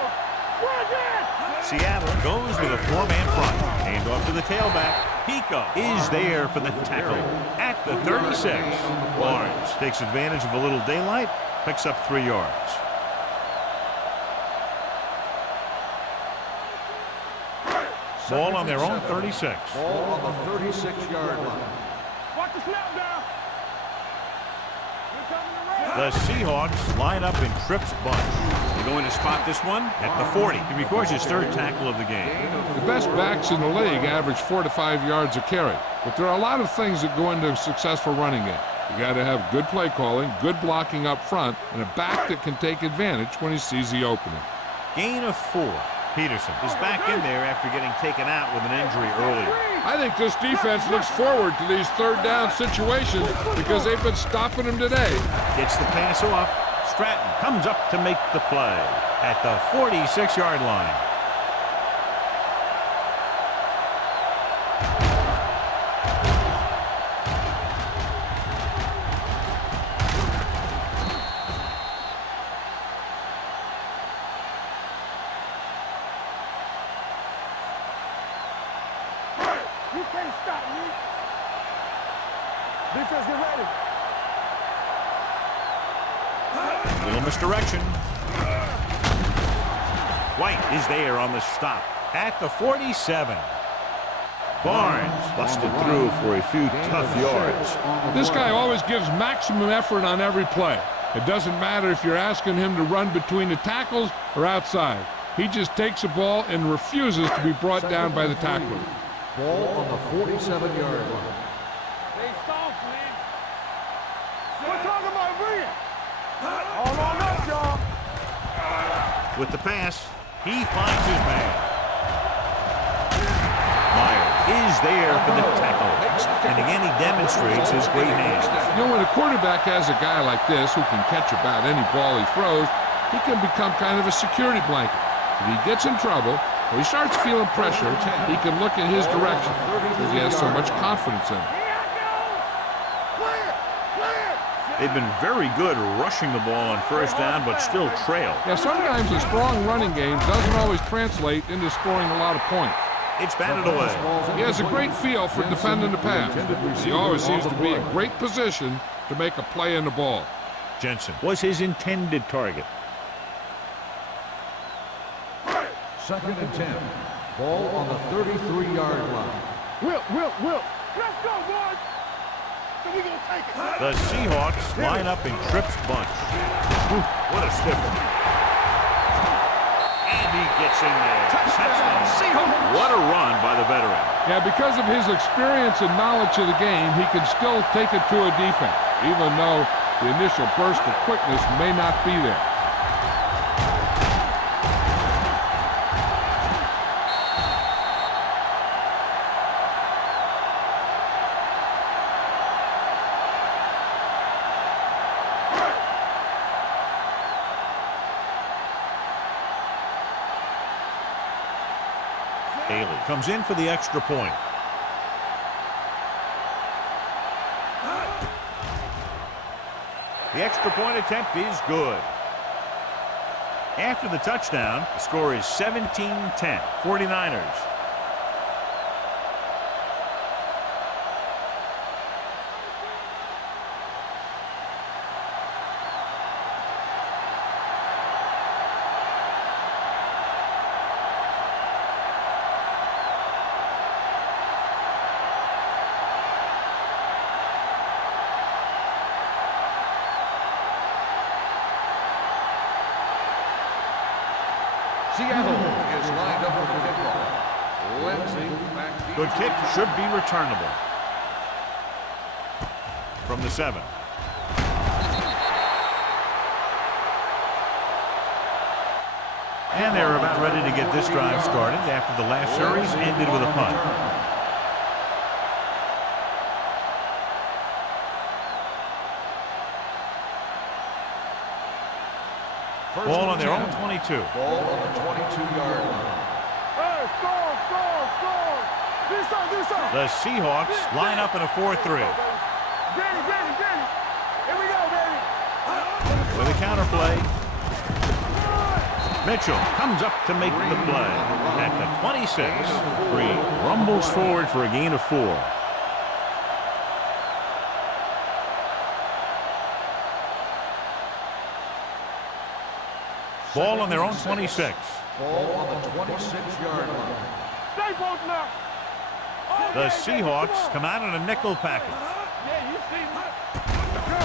Run it! Seattle goes with a 4-man front. Hand off to the tailback. Pico is there for the tackle at the 36. Barnes takes advantage of a little daylight, picks up 3 yards. Ball on their own 36. Ball on the 36-yard line. Watch the snap down. The Seahawks line up in Tripp's bunch. They're going to spot this one at the 40. He records his 3rd tackle of the game. The best backs in the league average 4 to 5 yards a carry. But there are a lot of things that go into a successful running game. You got to have good play calling, good blocking up front, and a back that can take advantage when he sees the opening. Gain of 4. Peterson is back in there after getting taken out with an injury earlier. I think this defense looks forward to these third down situations because they've been stopping them today. Gets the pass off. Stratton comes up to make the play at the 46-yard line. You can't stop me. Defense, get ready. Little misdirection. White is there on the stop at the 47. Barnes busted through for a few tough yards. This guy always gives maximum effort on every play. It doesn't matter if you're asking him to run between the tackles or outside. He just takes the ball and refuses to be brought down by the tackler. Ball on the 47-yard line. Stay soft, man. We're talking about bringing. All on up, y'all. With the pass, he finds his man. Meyer is there for the tackle. And again, he demonstrates his great hands. You know, when a quarterback has a guy like this who can catch about any ball he throws, he can become kind of a security blanket. If he gets in trouble, or he starts feeling pressure, he can look in his direction because he has so much confidence in it. They've been very good rushing the ball on first down, but still trail. Yeah, sometimes a strong running game doesn't always translate into scoring a lot of points. It's batted away. He has a great feel for defending the pass. He always seems to be in great position to make a play in the ball. Jensen was his intended target. Second and 10. Ball on the 33-yard line. Will. Let's go, boys. So we gonna take it. The Seahawks line up in Tripp's bunch. What a stiff one. And he gets in there. Touchdown, Seahawks. What a run by the veteran. Yeah, because of his experience and knowledge of the game, he can still take it to a defense, even though the initial burst of quickness may not be there. Haley comes in for the extra point. The extra point attempt is good. After the touchdown, the score is 17-10, 49ers. Seattle is lined up for the kickoff. Lindsay back. Good kick, should be returnable. From the 7. And they're about ready to get this drive started after the last series ended with a punt. Ball on their own 22. Ball on the 22-yard line. Hey, score, score, score. This side. The Seahawks line up in a 4-3. Get it. Here we go, baby. With a counterplay. Mitchell comes up to make the play. At the 26, Green rumbles forward for a gain of 4. Ball on their own 26. Ball on the 26-yard line. Stay both now. The Seahawks come out in a nickel package. Yeah, you see me.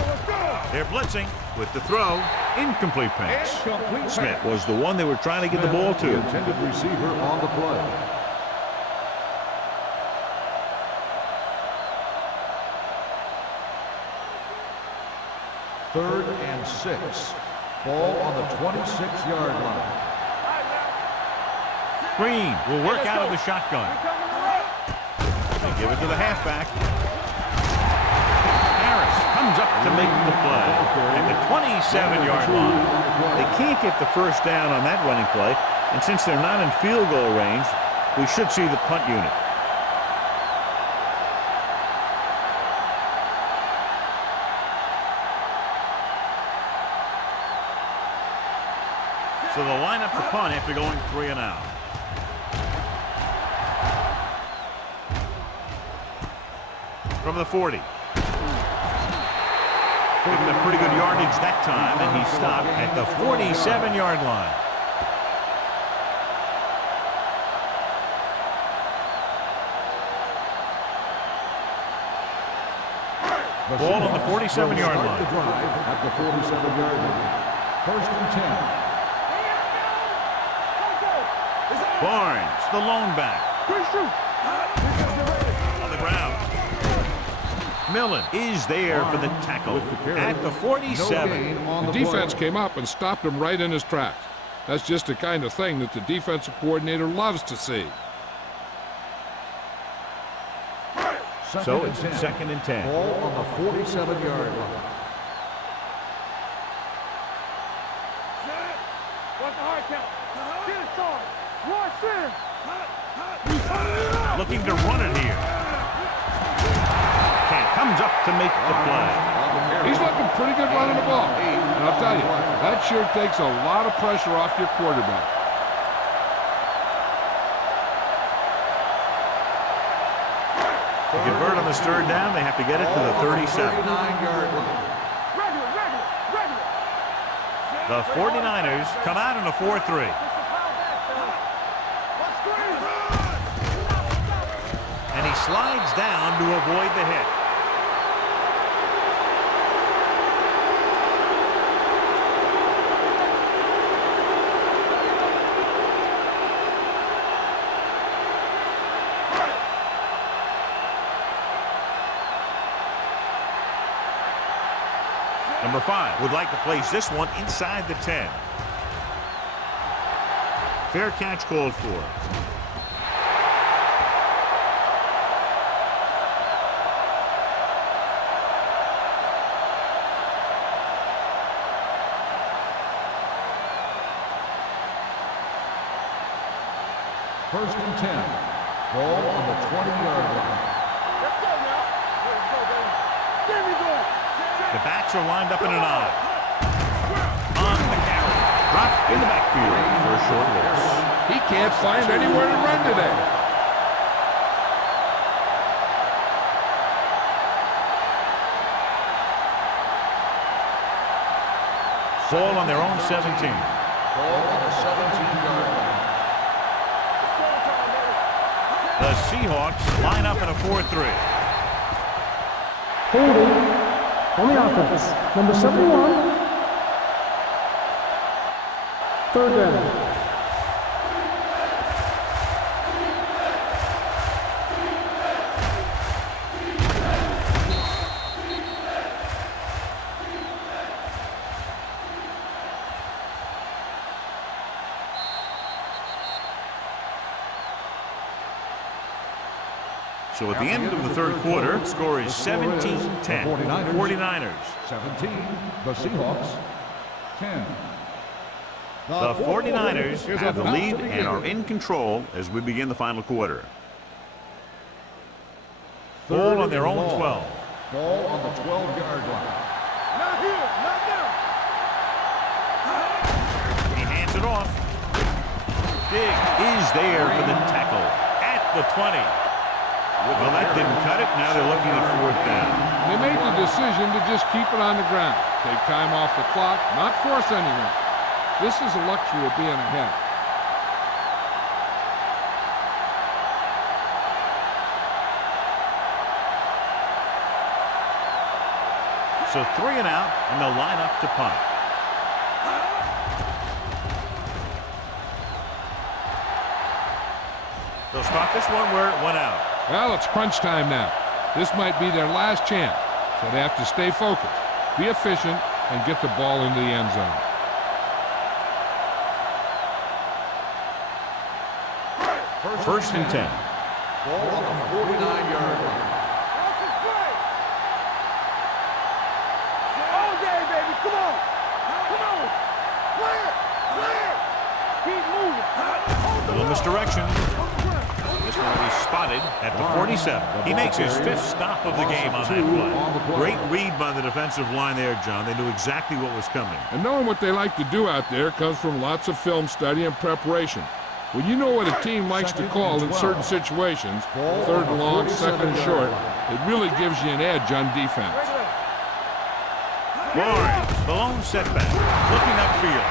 Let's go. They're blitzing with the throw. Incomplete pass. Incomplete Smith pass. was the one they were trying to get the ball The to. intended receiver on the play. Third and 6. Ball on the 26-yard line. Green will work out of the shotgun. They give it to the halfback. Harris comes up to make the play at the 27-yard line. They can't get the first down on that running play, and since they're not in field goal range, we should see the punt unit. So they'll line up the punt after going 3 and out. From the 40. Giving him pretty good yardage that time, and he stopped at the 47-yard line. Ball on the 47-yard line. The drive at the 47-yard line. First and 10. Barnes, the lone back. On the ground. Millen is there for the tackle at the 47. The defense came up and stopped him right in his tracks. That's just the kind of thing that the defensive coordinator loves to see. So it's 2nd and 10. Ball on the 47-yard line. What's the hard count? Get it started. Rush in. Looking to run it here. Kent comes up to make the play. He's looking pretty good running the ball. And I'll tell you, that sure takes a lot of pressure off your quarterback. To convert on this 3rd down, they have to get it to the 37. 39-yard line. The 49ers come out in a 4-3. And he slides down to avoid the hit. Number 5 would like to place this one inside the 10. Fair catch called for. First and 10. Ball on the 20-yard line. Let's go now. Let's go, baby. There we go. The backs are lined up in an I. On the carry. Dropped in the backfield for a short loss. He can't find anywhere to run today. Ball on their own 17. Ball on the 17-yard line. The Seahawks line up in a 4-3. Holding on the offense. Number 71. Third down. So at the end of the third quarter, the score is 17-10. 49ers. 17. The Seahawks. 10. The 49ers have the lead and are in control as we begin the final quarter. Ball on their own 12. Ball on the 12-yard line. Not here. Not there. He hands it off. Big is there for the tackle at the 20. Well, that didn't cut it. Now they're looking at fourth down. They made the decision to just keep it on the ground. Take time off the clock, not force anything. This is a luxury of being ahead. So 3 and out, and they'll line up to punt. They'll start this one where it went out. Well, it's crunch time now. This might be their last chance, so they have to stay focused, be efficient, and get the ball into the end zone. First and 10. Ball on the 49-yard line. All day, baby. Come on. Come on. Clear. Clear. Keep moving. A little misdirection. This one will be spotted at the 47. He makes his 5th stop of the game on that play. Great read by the defensive line there, John. They knew exactly what was coming. And knowing what they like to do out there comes from lots of film study and preparation. When you know what a team likes to call in certain situations, third and long, second and short, it really gives you an edge on defense. Lawrence, the lone setback, looking upfield.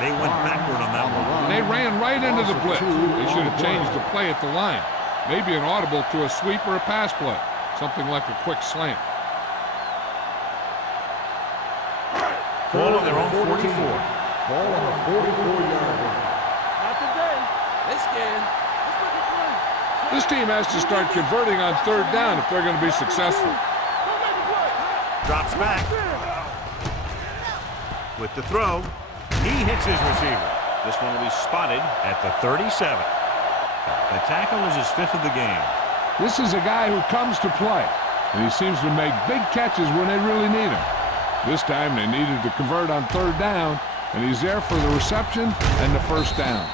They went backward on that one. They ran right into the blitz. They should have changed the play at the line. Maybe an audible to a sweep or a pass play. Something like a quick slant. Ball on their own 44. Ball on the 44-yard line. Not today. This game. This team has to start converting on third down if they're going to be successful. Drops back. With the throw, he hits his receiver. This one will be spotted at the 37. The tackle is his 5th of the game. This is a guy who comes to play, and he seems to make big catches when they really need him. This time they needed to convert on third down, and he's there for the reception and the first down.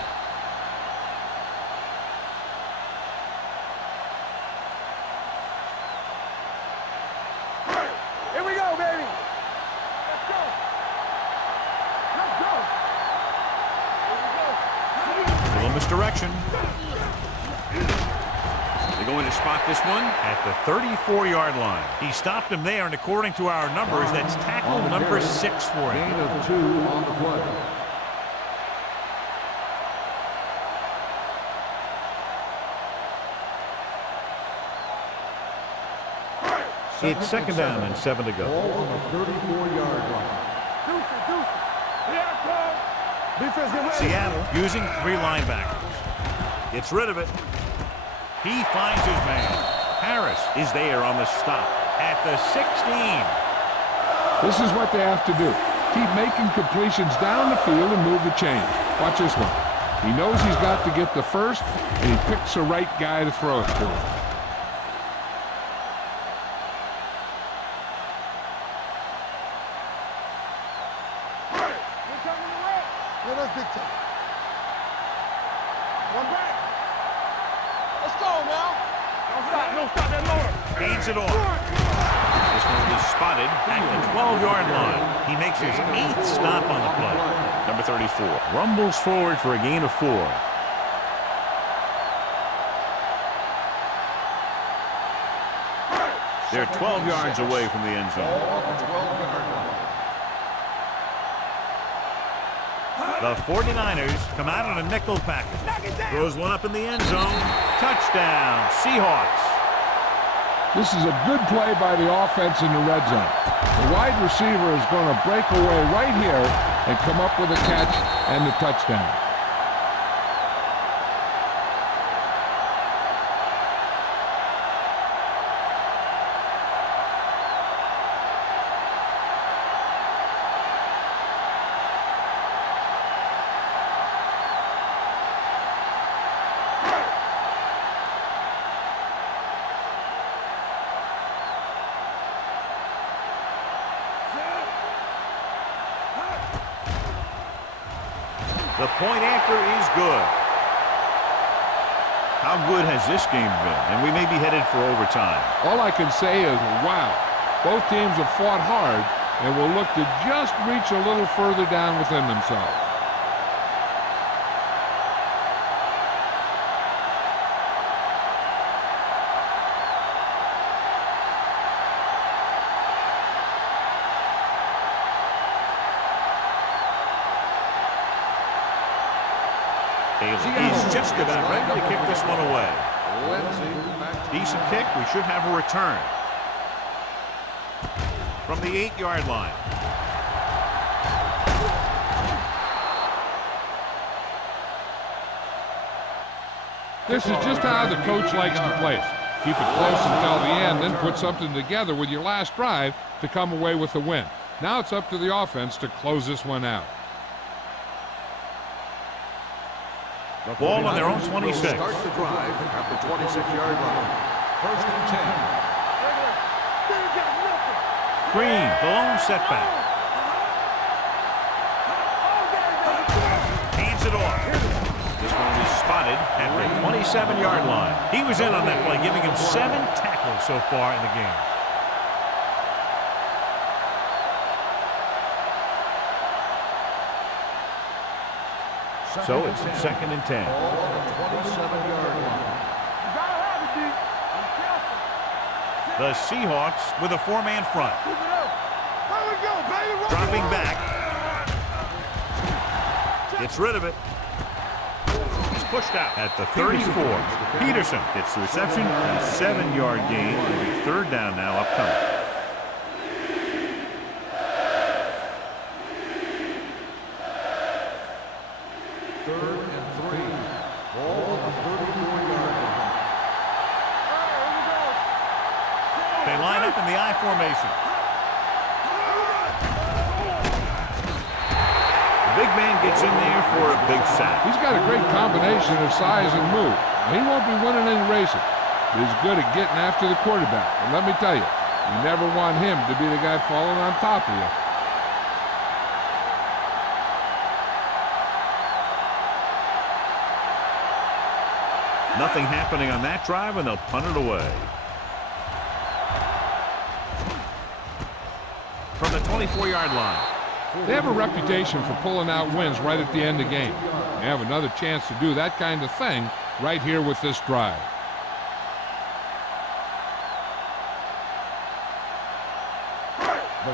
Here we go, baby. Let's go. Let's go. Here we go. A little misdirection. They're going to spot this one at the 34-yard line. He stopped him there, and according to our numbers, that's tackle number 6 for him. Gain of 2 on the play. It's second down and 7 to go. Ball on the 34-yard line. Deuces. Here it comes. Defense get ready. Seattle using 3 linebackers. Gets rid of it. He finds his man. Harris is there on the stop. at the 16. This is what they have to do. Keep making completions down the field and move the chains. Watch this one. He knows he's got to get the first, and he picks the right guy to throw it to. Yeah, that's big time. One back. Let's go now. Don't stop that motor. Feeds it off. This one is spotted at the 12-yard line. He makes his 8th stop on the play. Number 34 rumbles forward for a gain of 4. They're 12 yards away from the end zone. The 49ers come out on a nickel package. Throws one up in the end zone. Touchdown, Seahawks. This is a good play by the offense in the red zone. The wide receiver is going to break away right here and come up with a catch and the touchdown. The point after is good. How good has this game been? And we may be headed for overtime. All I can say is, wow. Both teams have fought hard and will look to just reach a little further down within themselves. He's just about ready to kick this one away. Decent kick. We should have a return. From the 8-yard line. This is just how the coach likes to play it. Keep it close until the end, then put something together with your last drive to come away with the win. Now it's up to the offense to close this one out. Ball on their own 26. Start the drive at the 26-yard line. 1st and 10. Green, the lone setback. Hands it off. This one is spotted at the 27-yard line. He was in on that play, giving him 7 tackles so far in the game. So it's 2nd and 10. The Seahawks with a 4-man front. Dropping back. Gets rid of it. He's pushed out at the 34. Peterson gets the reception and a 7-yard gain. It'll be 3rd down now upcoming. They line up in the I formation. The big man gets in there for a big sack. He's got a great combination of size and move. He won't be winning any races, but he's good at getting after the quarterback. And let me tell you, you never want him to be the guy falling on top of you. Nothing happening on that drive, and they'll punt it away. From the 24-yard line. They have a reputation for pulling out wins right at the end of the game. They have another chance to do that kind of thing right here with this drive.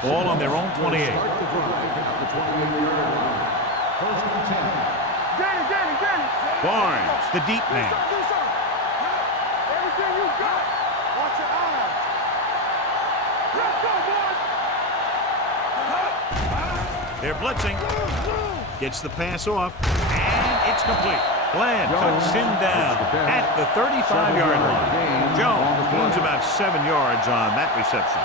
Ball on their own 28. Barnes, the deep man. Everything you got. Watch your eyes. Let's go, boys. They're blitzing. Gets the pass off, and it's complete. Bland cuts him down at the 35-yard line. Jones gains about 7 yards on that reception.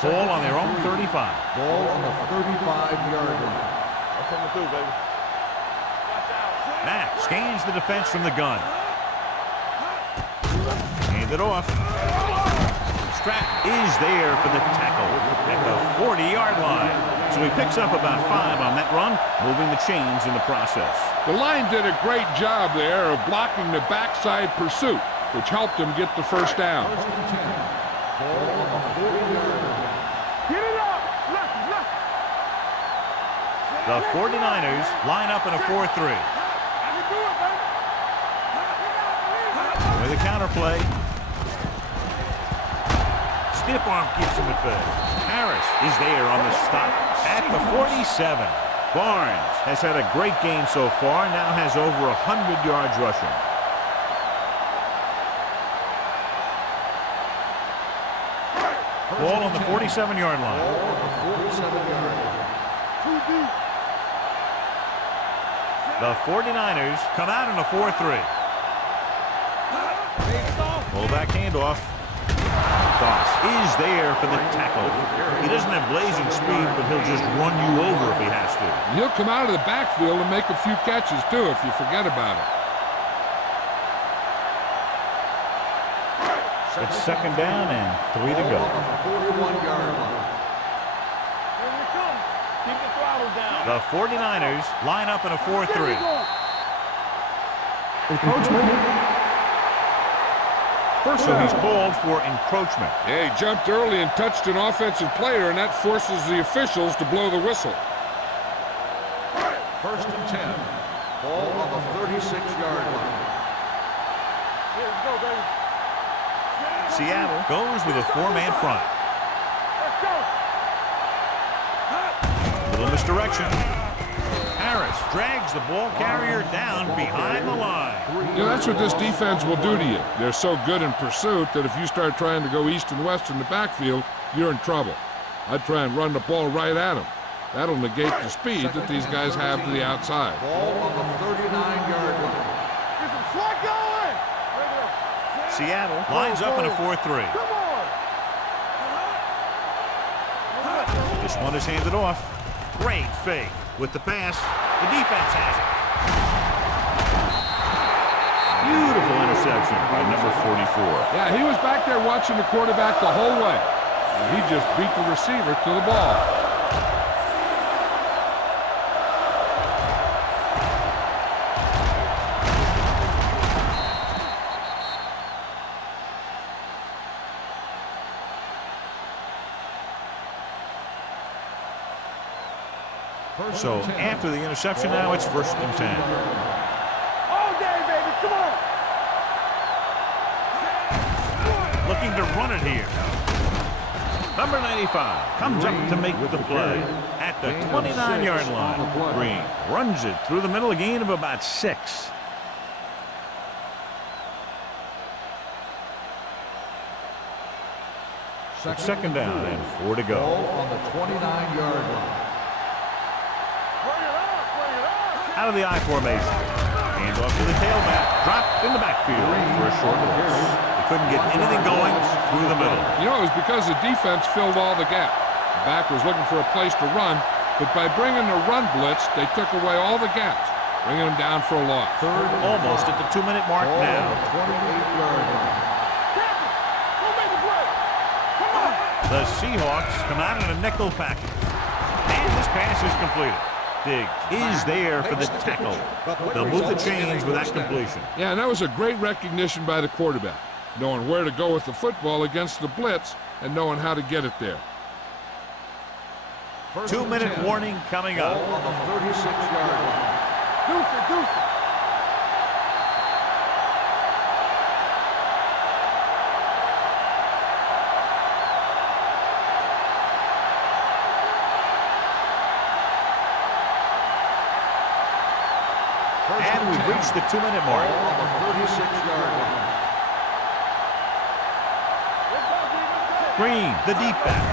Ball on their own 35. Ball on the 35-yard line. That's coming through, baby. Mack scans the defense from the gun. Hand it off. Stratton is there for the tackle at the 40-yard line. So he picks up about 5 on that run, moving the chains in the process. The line did a great job there of blocking the backside pursuit, which helped him get the first down. First and 10. Ball on the 40-yard line. Get it up! Lefty, lefty! The 49ers line up in a 4-3. I can do it, baby! With a counterplay. Stiff arm keeps him at bay. Harris is there on the stop at the 47. Barnes has had a great game so far, now has over 100 yards rushing. Ball on the 47-yard line. Ball on the 47-yard line. Too deep. The 49ers come out in a 4-3. Fullback handoff. Goss is there for the tackle. He doesn't have blazing speed, but he'll just run you over if he has to. He'll come out of the backfield and make a few catches, too, if you forget about it. It's second down and 3 to go. Ball on the 41-yard line. Here we come. Keep the throttle down. The 49ers line up in a 4-3. Encroachment. First So down. he's called for encroachment. Yeah, he jumped early and touched an offensive player, and that forces the officials to blow the whistle. First and 10. Ball on the 36-yard line. Here we go, baby. Seattle goes with a 4-man front. Let's go. Little misdirection. Harris drags the ball carrier down behind the line. You know, that's what this defense will do to you. They're so good in pursuit that if you start trying to go east and west in the backfield, you're in trouble. I'd try and run the ball right at them. That'll negate the speed that these guys have to the outside. Ball on the 39-yard line. Get some slack going. Bring it up. Seattle lines up in a 4-3. Come on. This one is handed off. Great fake with the pass. The defense has it. Beautiful interception by number 44. Yeah, he was back there watching the quarterback the whole way. And he just beat the receiver to the ball. So after the interception now, it's first and 10. All day, baby. Come on. Looking to run it here. Number 95 comes up to make the play at the 29-yard line. Green runs it through the middle, a gain of about 6. It's second down and 4 to go. Ball on the 29-yard line. Bring it up. Bring it up. Out of the I formation. Hands off to the tailback. Dropped in the backfield for a short loss. They couldn't get anything going through the middle. You know, it was because the defense filled all the gap. The back was looking for a place to run, but by bringing the run blitz, they took away all the gaps, bringing them down for a loss. Third and Almost at the 2-minute mark Ball now. on the 28-yard line. Tackle. Go make the play. Come on. The Seahawks come out in a nickel package. And this pass is completed. Diggs is there for the tackle. They'll move the chains with that completion. Yeah, and that was a great recognition by the quarterback, knowing where to go with the football against the blitz and knowing how to get it there. 2-minute warning coming Ball up. on the 36-yard line. Deuce it, deuce it. And we've reached the 2-minute mark. Ball on the 36-yard line. Green, the deep back.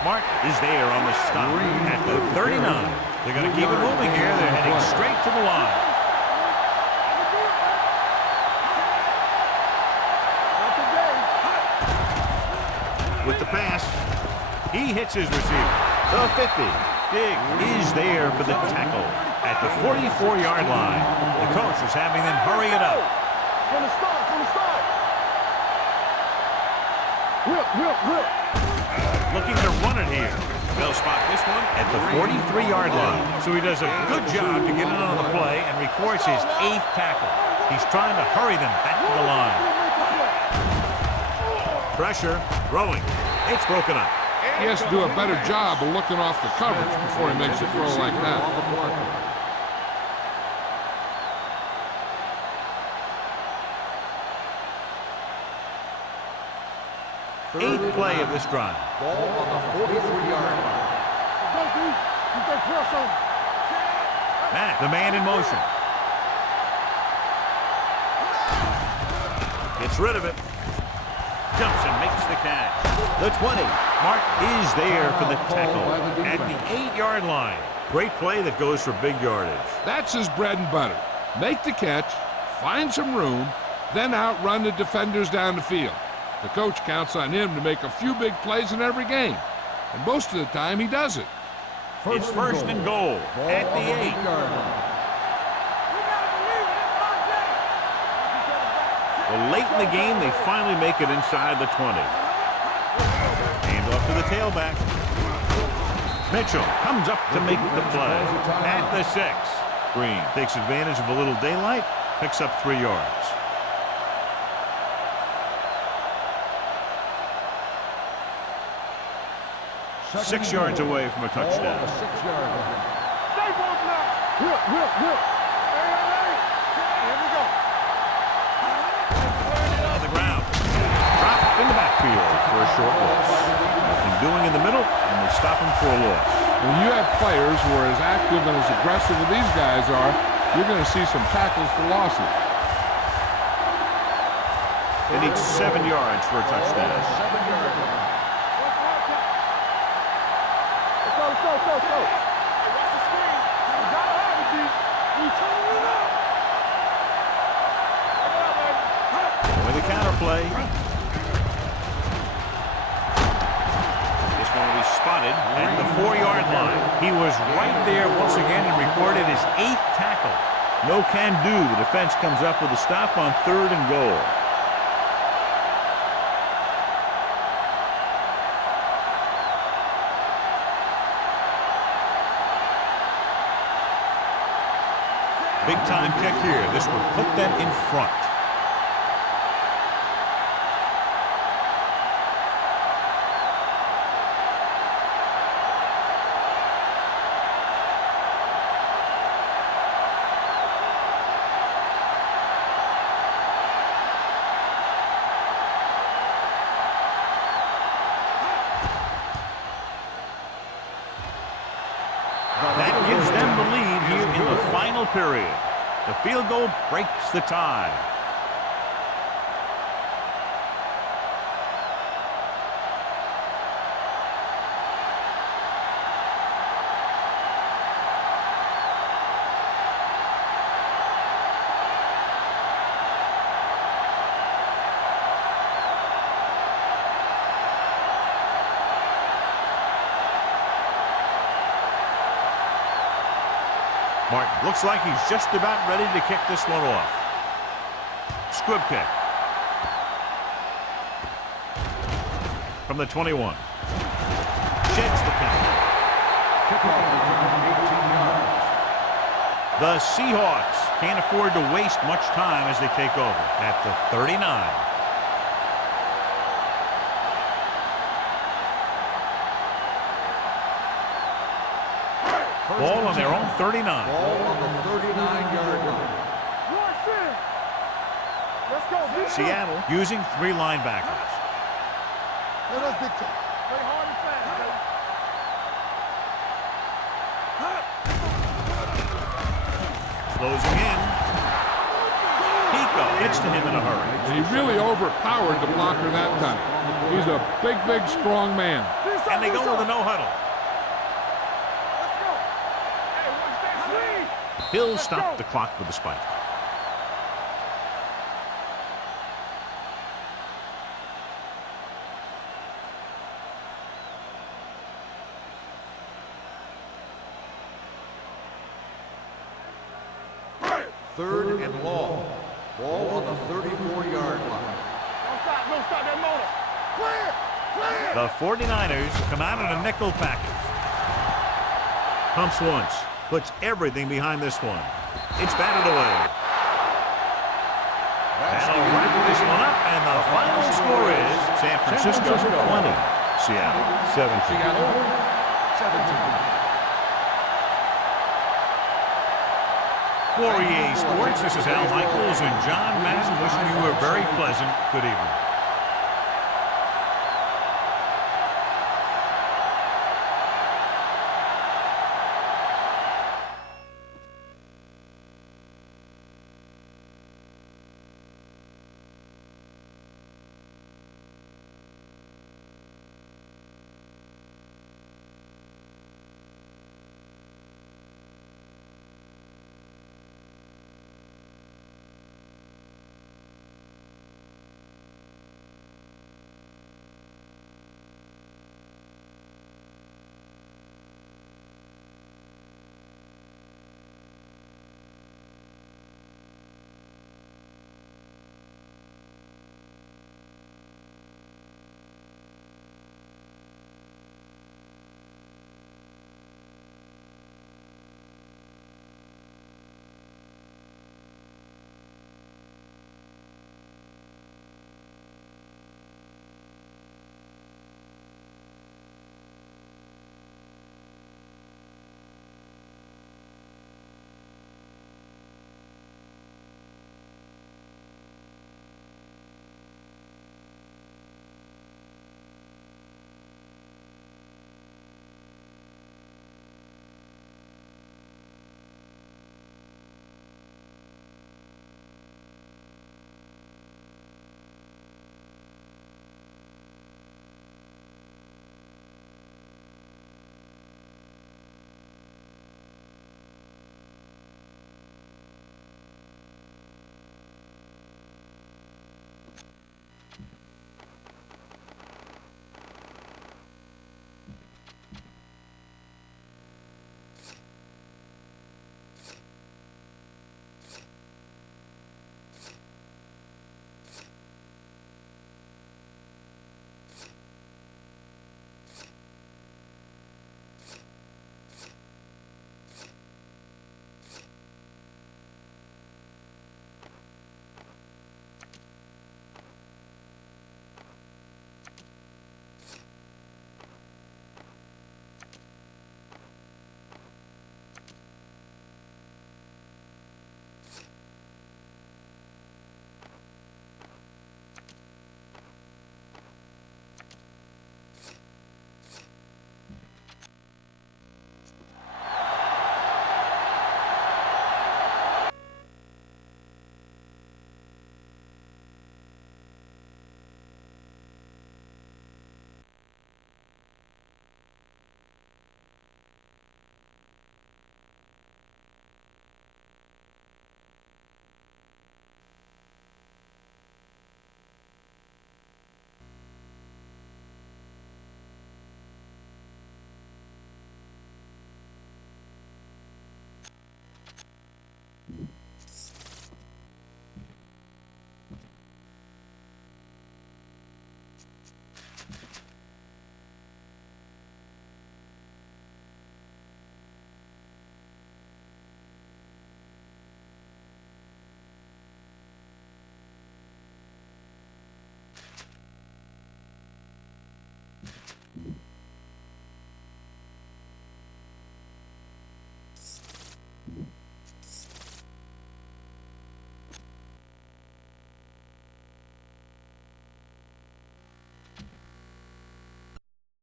Mark is there on the stop at the 39. They're going to keep it moving here. They're heading straight to the line. With the pass, he hits his receiver. The 50. Big is there for the tackle at the 44-yard line. The coach is having them hurry it up. From the start, from the start. Whip. Looking to run it here. They'll spot this one at the 43-yard line. So he does a good job to get in on the play and records his 8th tackle. He's trying to hurry them back to the line. Pressure, throwing. It's broken up. He has to do a better job of looking off the coverage before he makes a throw like that. Eighth play of this drive. Ball on the 43-yard line. You can press on. Matt, the man in motion. Gets rid of it. Jumps and makes the catch. The 20. Mark is there for the tackle at the 8-yard line. Great play that goes for big yardage. That's his bread and butter. Make the catch, find some room, then outrun the defenders down the field. The coach counts on him to make a few big plays in every game. And most of the time, he does it. It's first and goal at the 8. Well, late in the game, they finally make it inside the 20. Hand off to the tailback. Mitchell comes up to make the play at the 6. Green takes advantage of a little daylight, picks up 3 yards. Six yards away from a touchdown. Stay both now. Whip. Here we go. On the ground. Dropped in the backfield for a short loss. Nothing doing in the middle, and they stop him for a loss. When you have players who are as active and as aggressive as these guys are, you're going to see some tackles for losses. They need 7 yards for a touchdown. Let's go. Watch the screen. You gotta have it, D. We turning it up. With a counter play. This one will be spotted at the 4-yard line. He was right there once again and recorded his 8th tackle. No can do. The defense comes up with a stop on 3rd and goal. Big time kick here. This would put them in front. That gives them the lead here in the final period. The field goal breaks the tie. Martin looks like he's just about ready to kick this one off. Squib kick. From the 21. Sheds the penalty. Kickoff return 18 yards. The Seahawks can't afford to waste much time as they take over at the 39. Ball on their own 39. Ball on the 39-yard line. Let's go. Seattle using 3 linebackers. Let us big time. Play hard and fast, baby. Closing in. Pico gets to him in a hurry. And he really overpowered the blocker that time. He's a big, strong man. And they go with a no huddle. Let's go. Hey, watch that screen. He'll stop the clock with a spike. Third and long. Ball on the 34-yard line. Don't stop that motor. Clear. Clear. The 49ers come out in a nickel package. Pumps once. Puts everything behind this one. It's batted away. That'll wrap this one up, and the final score is San Francisco 20, Seattle 17. Seattle 17. For EA Sports, this is Al Michaels and John Madden wishing you a very pleasant good evening.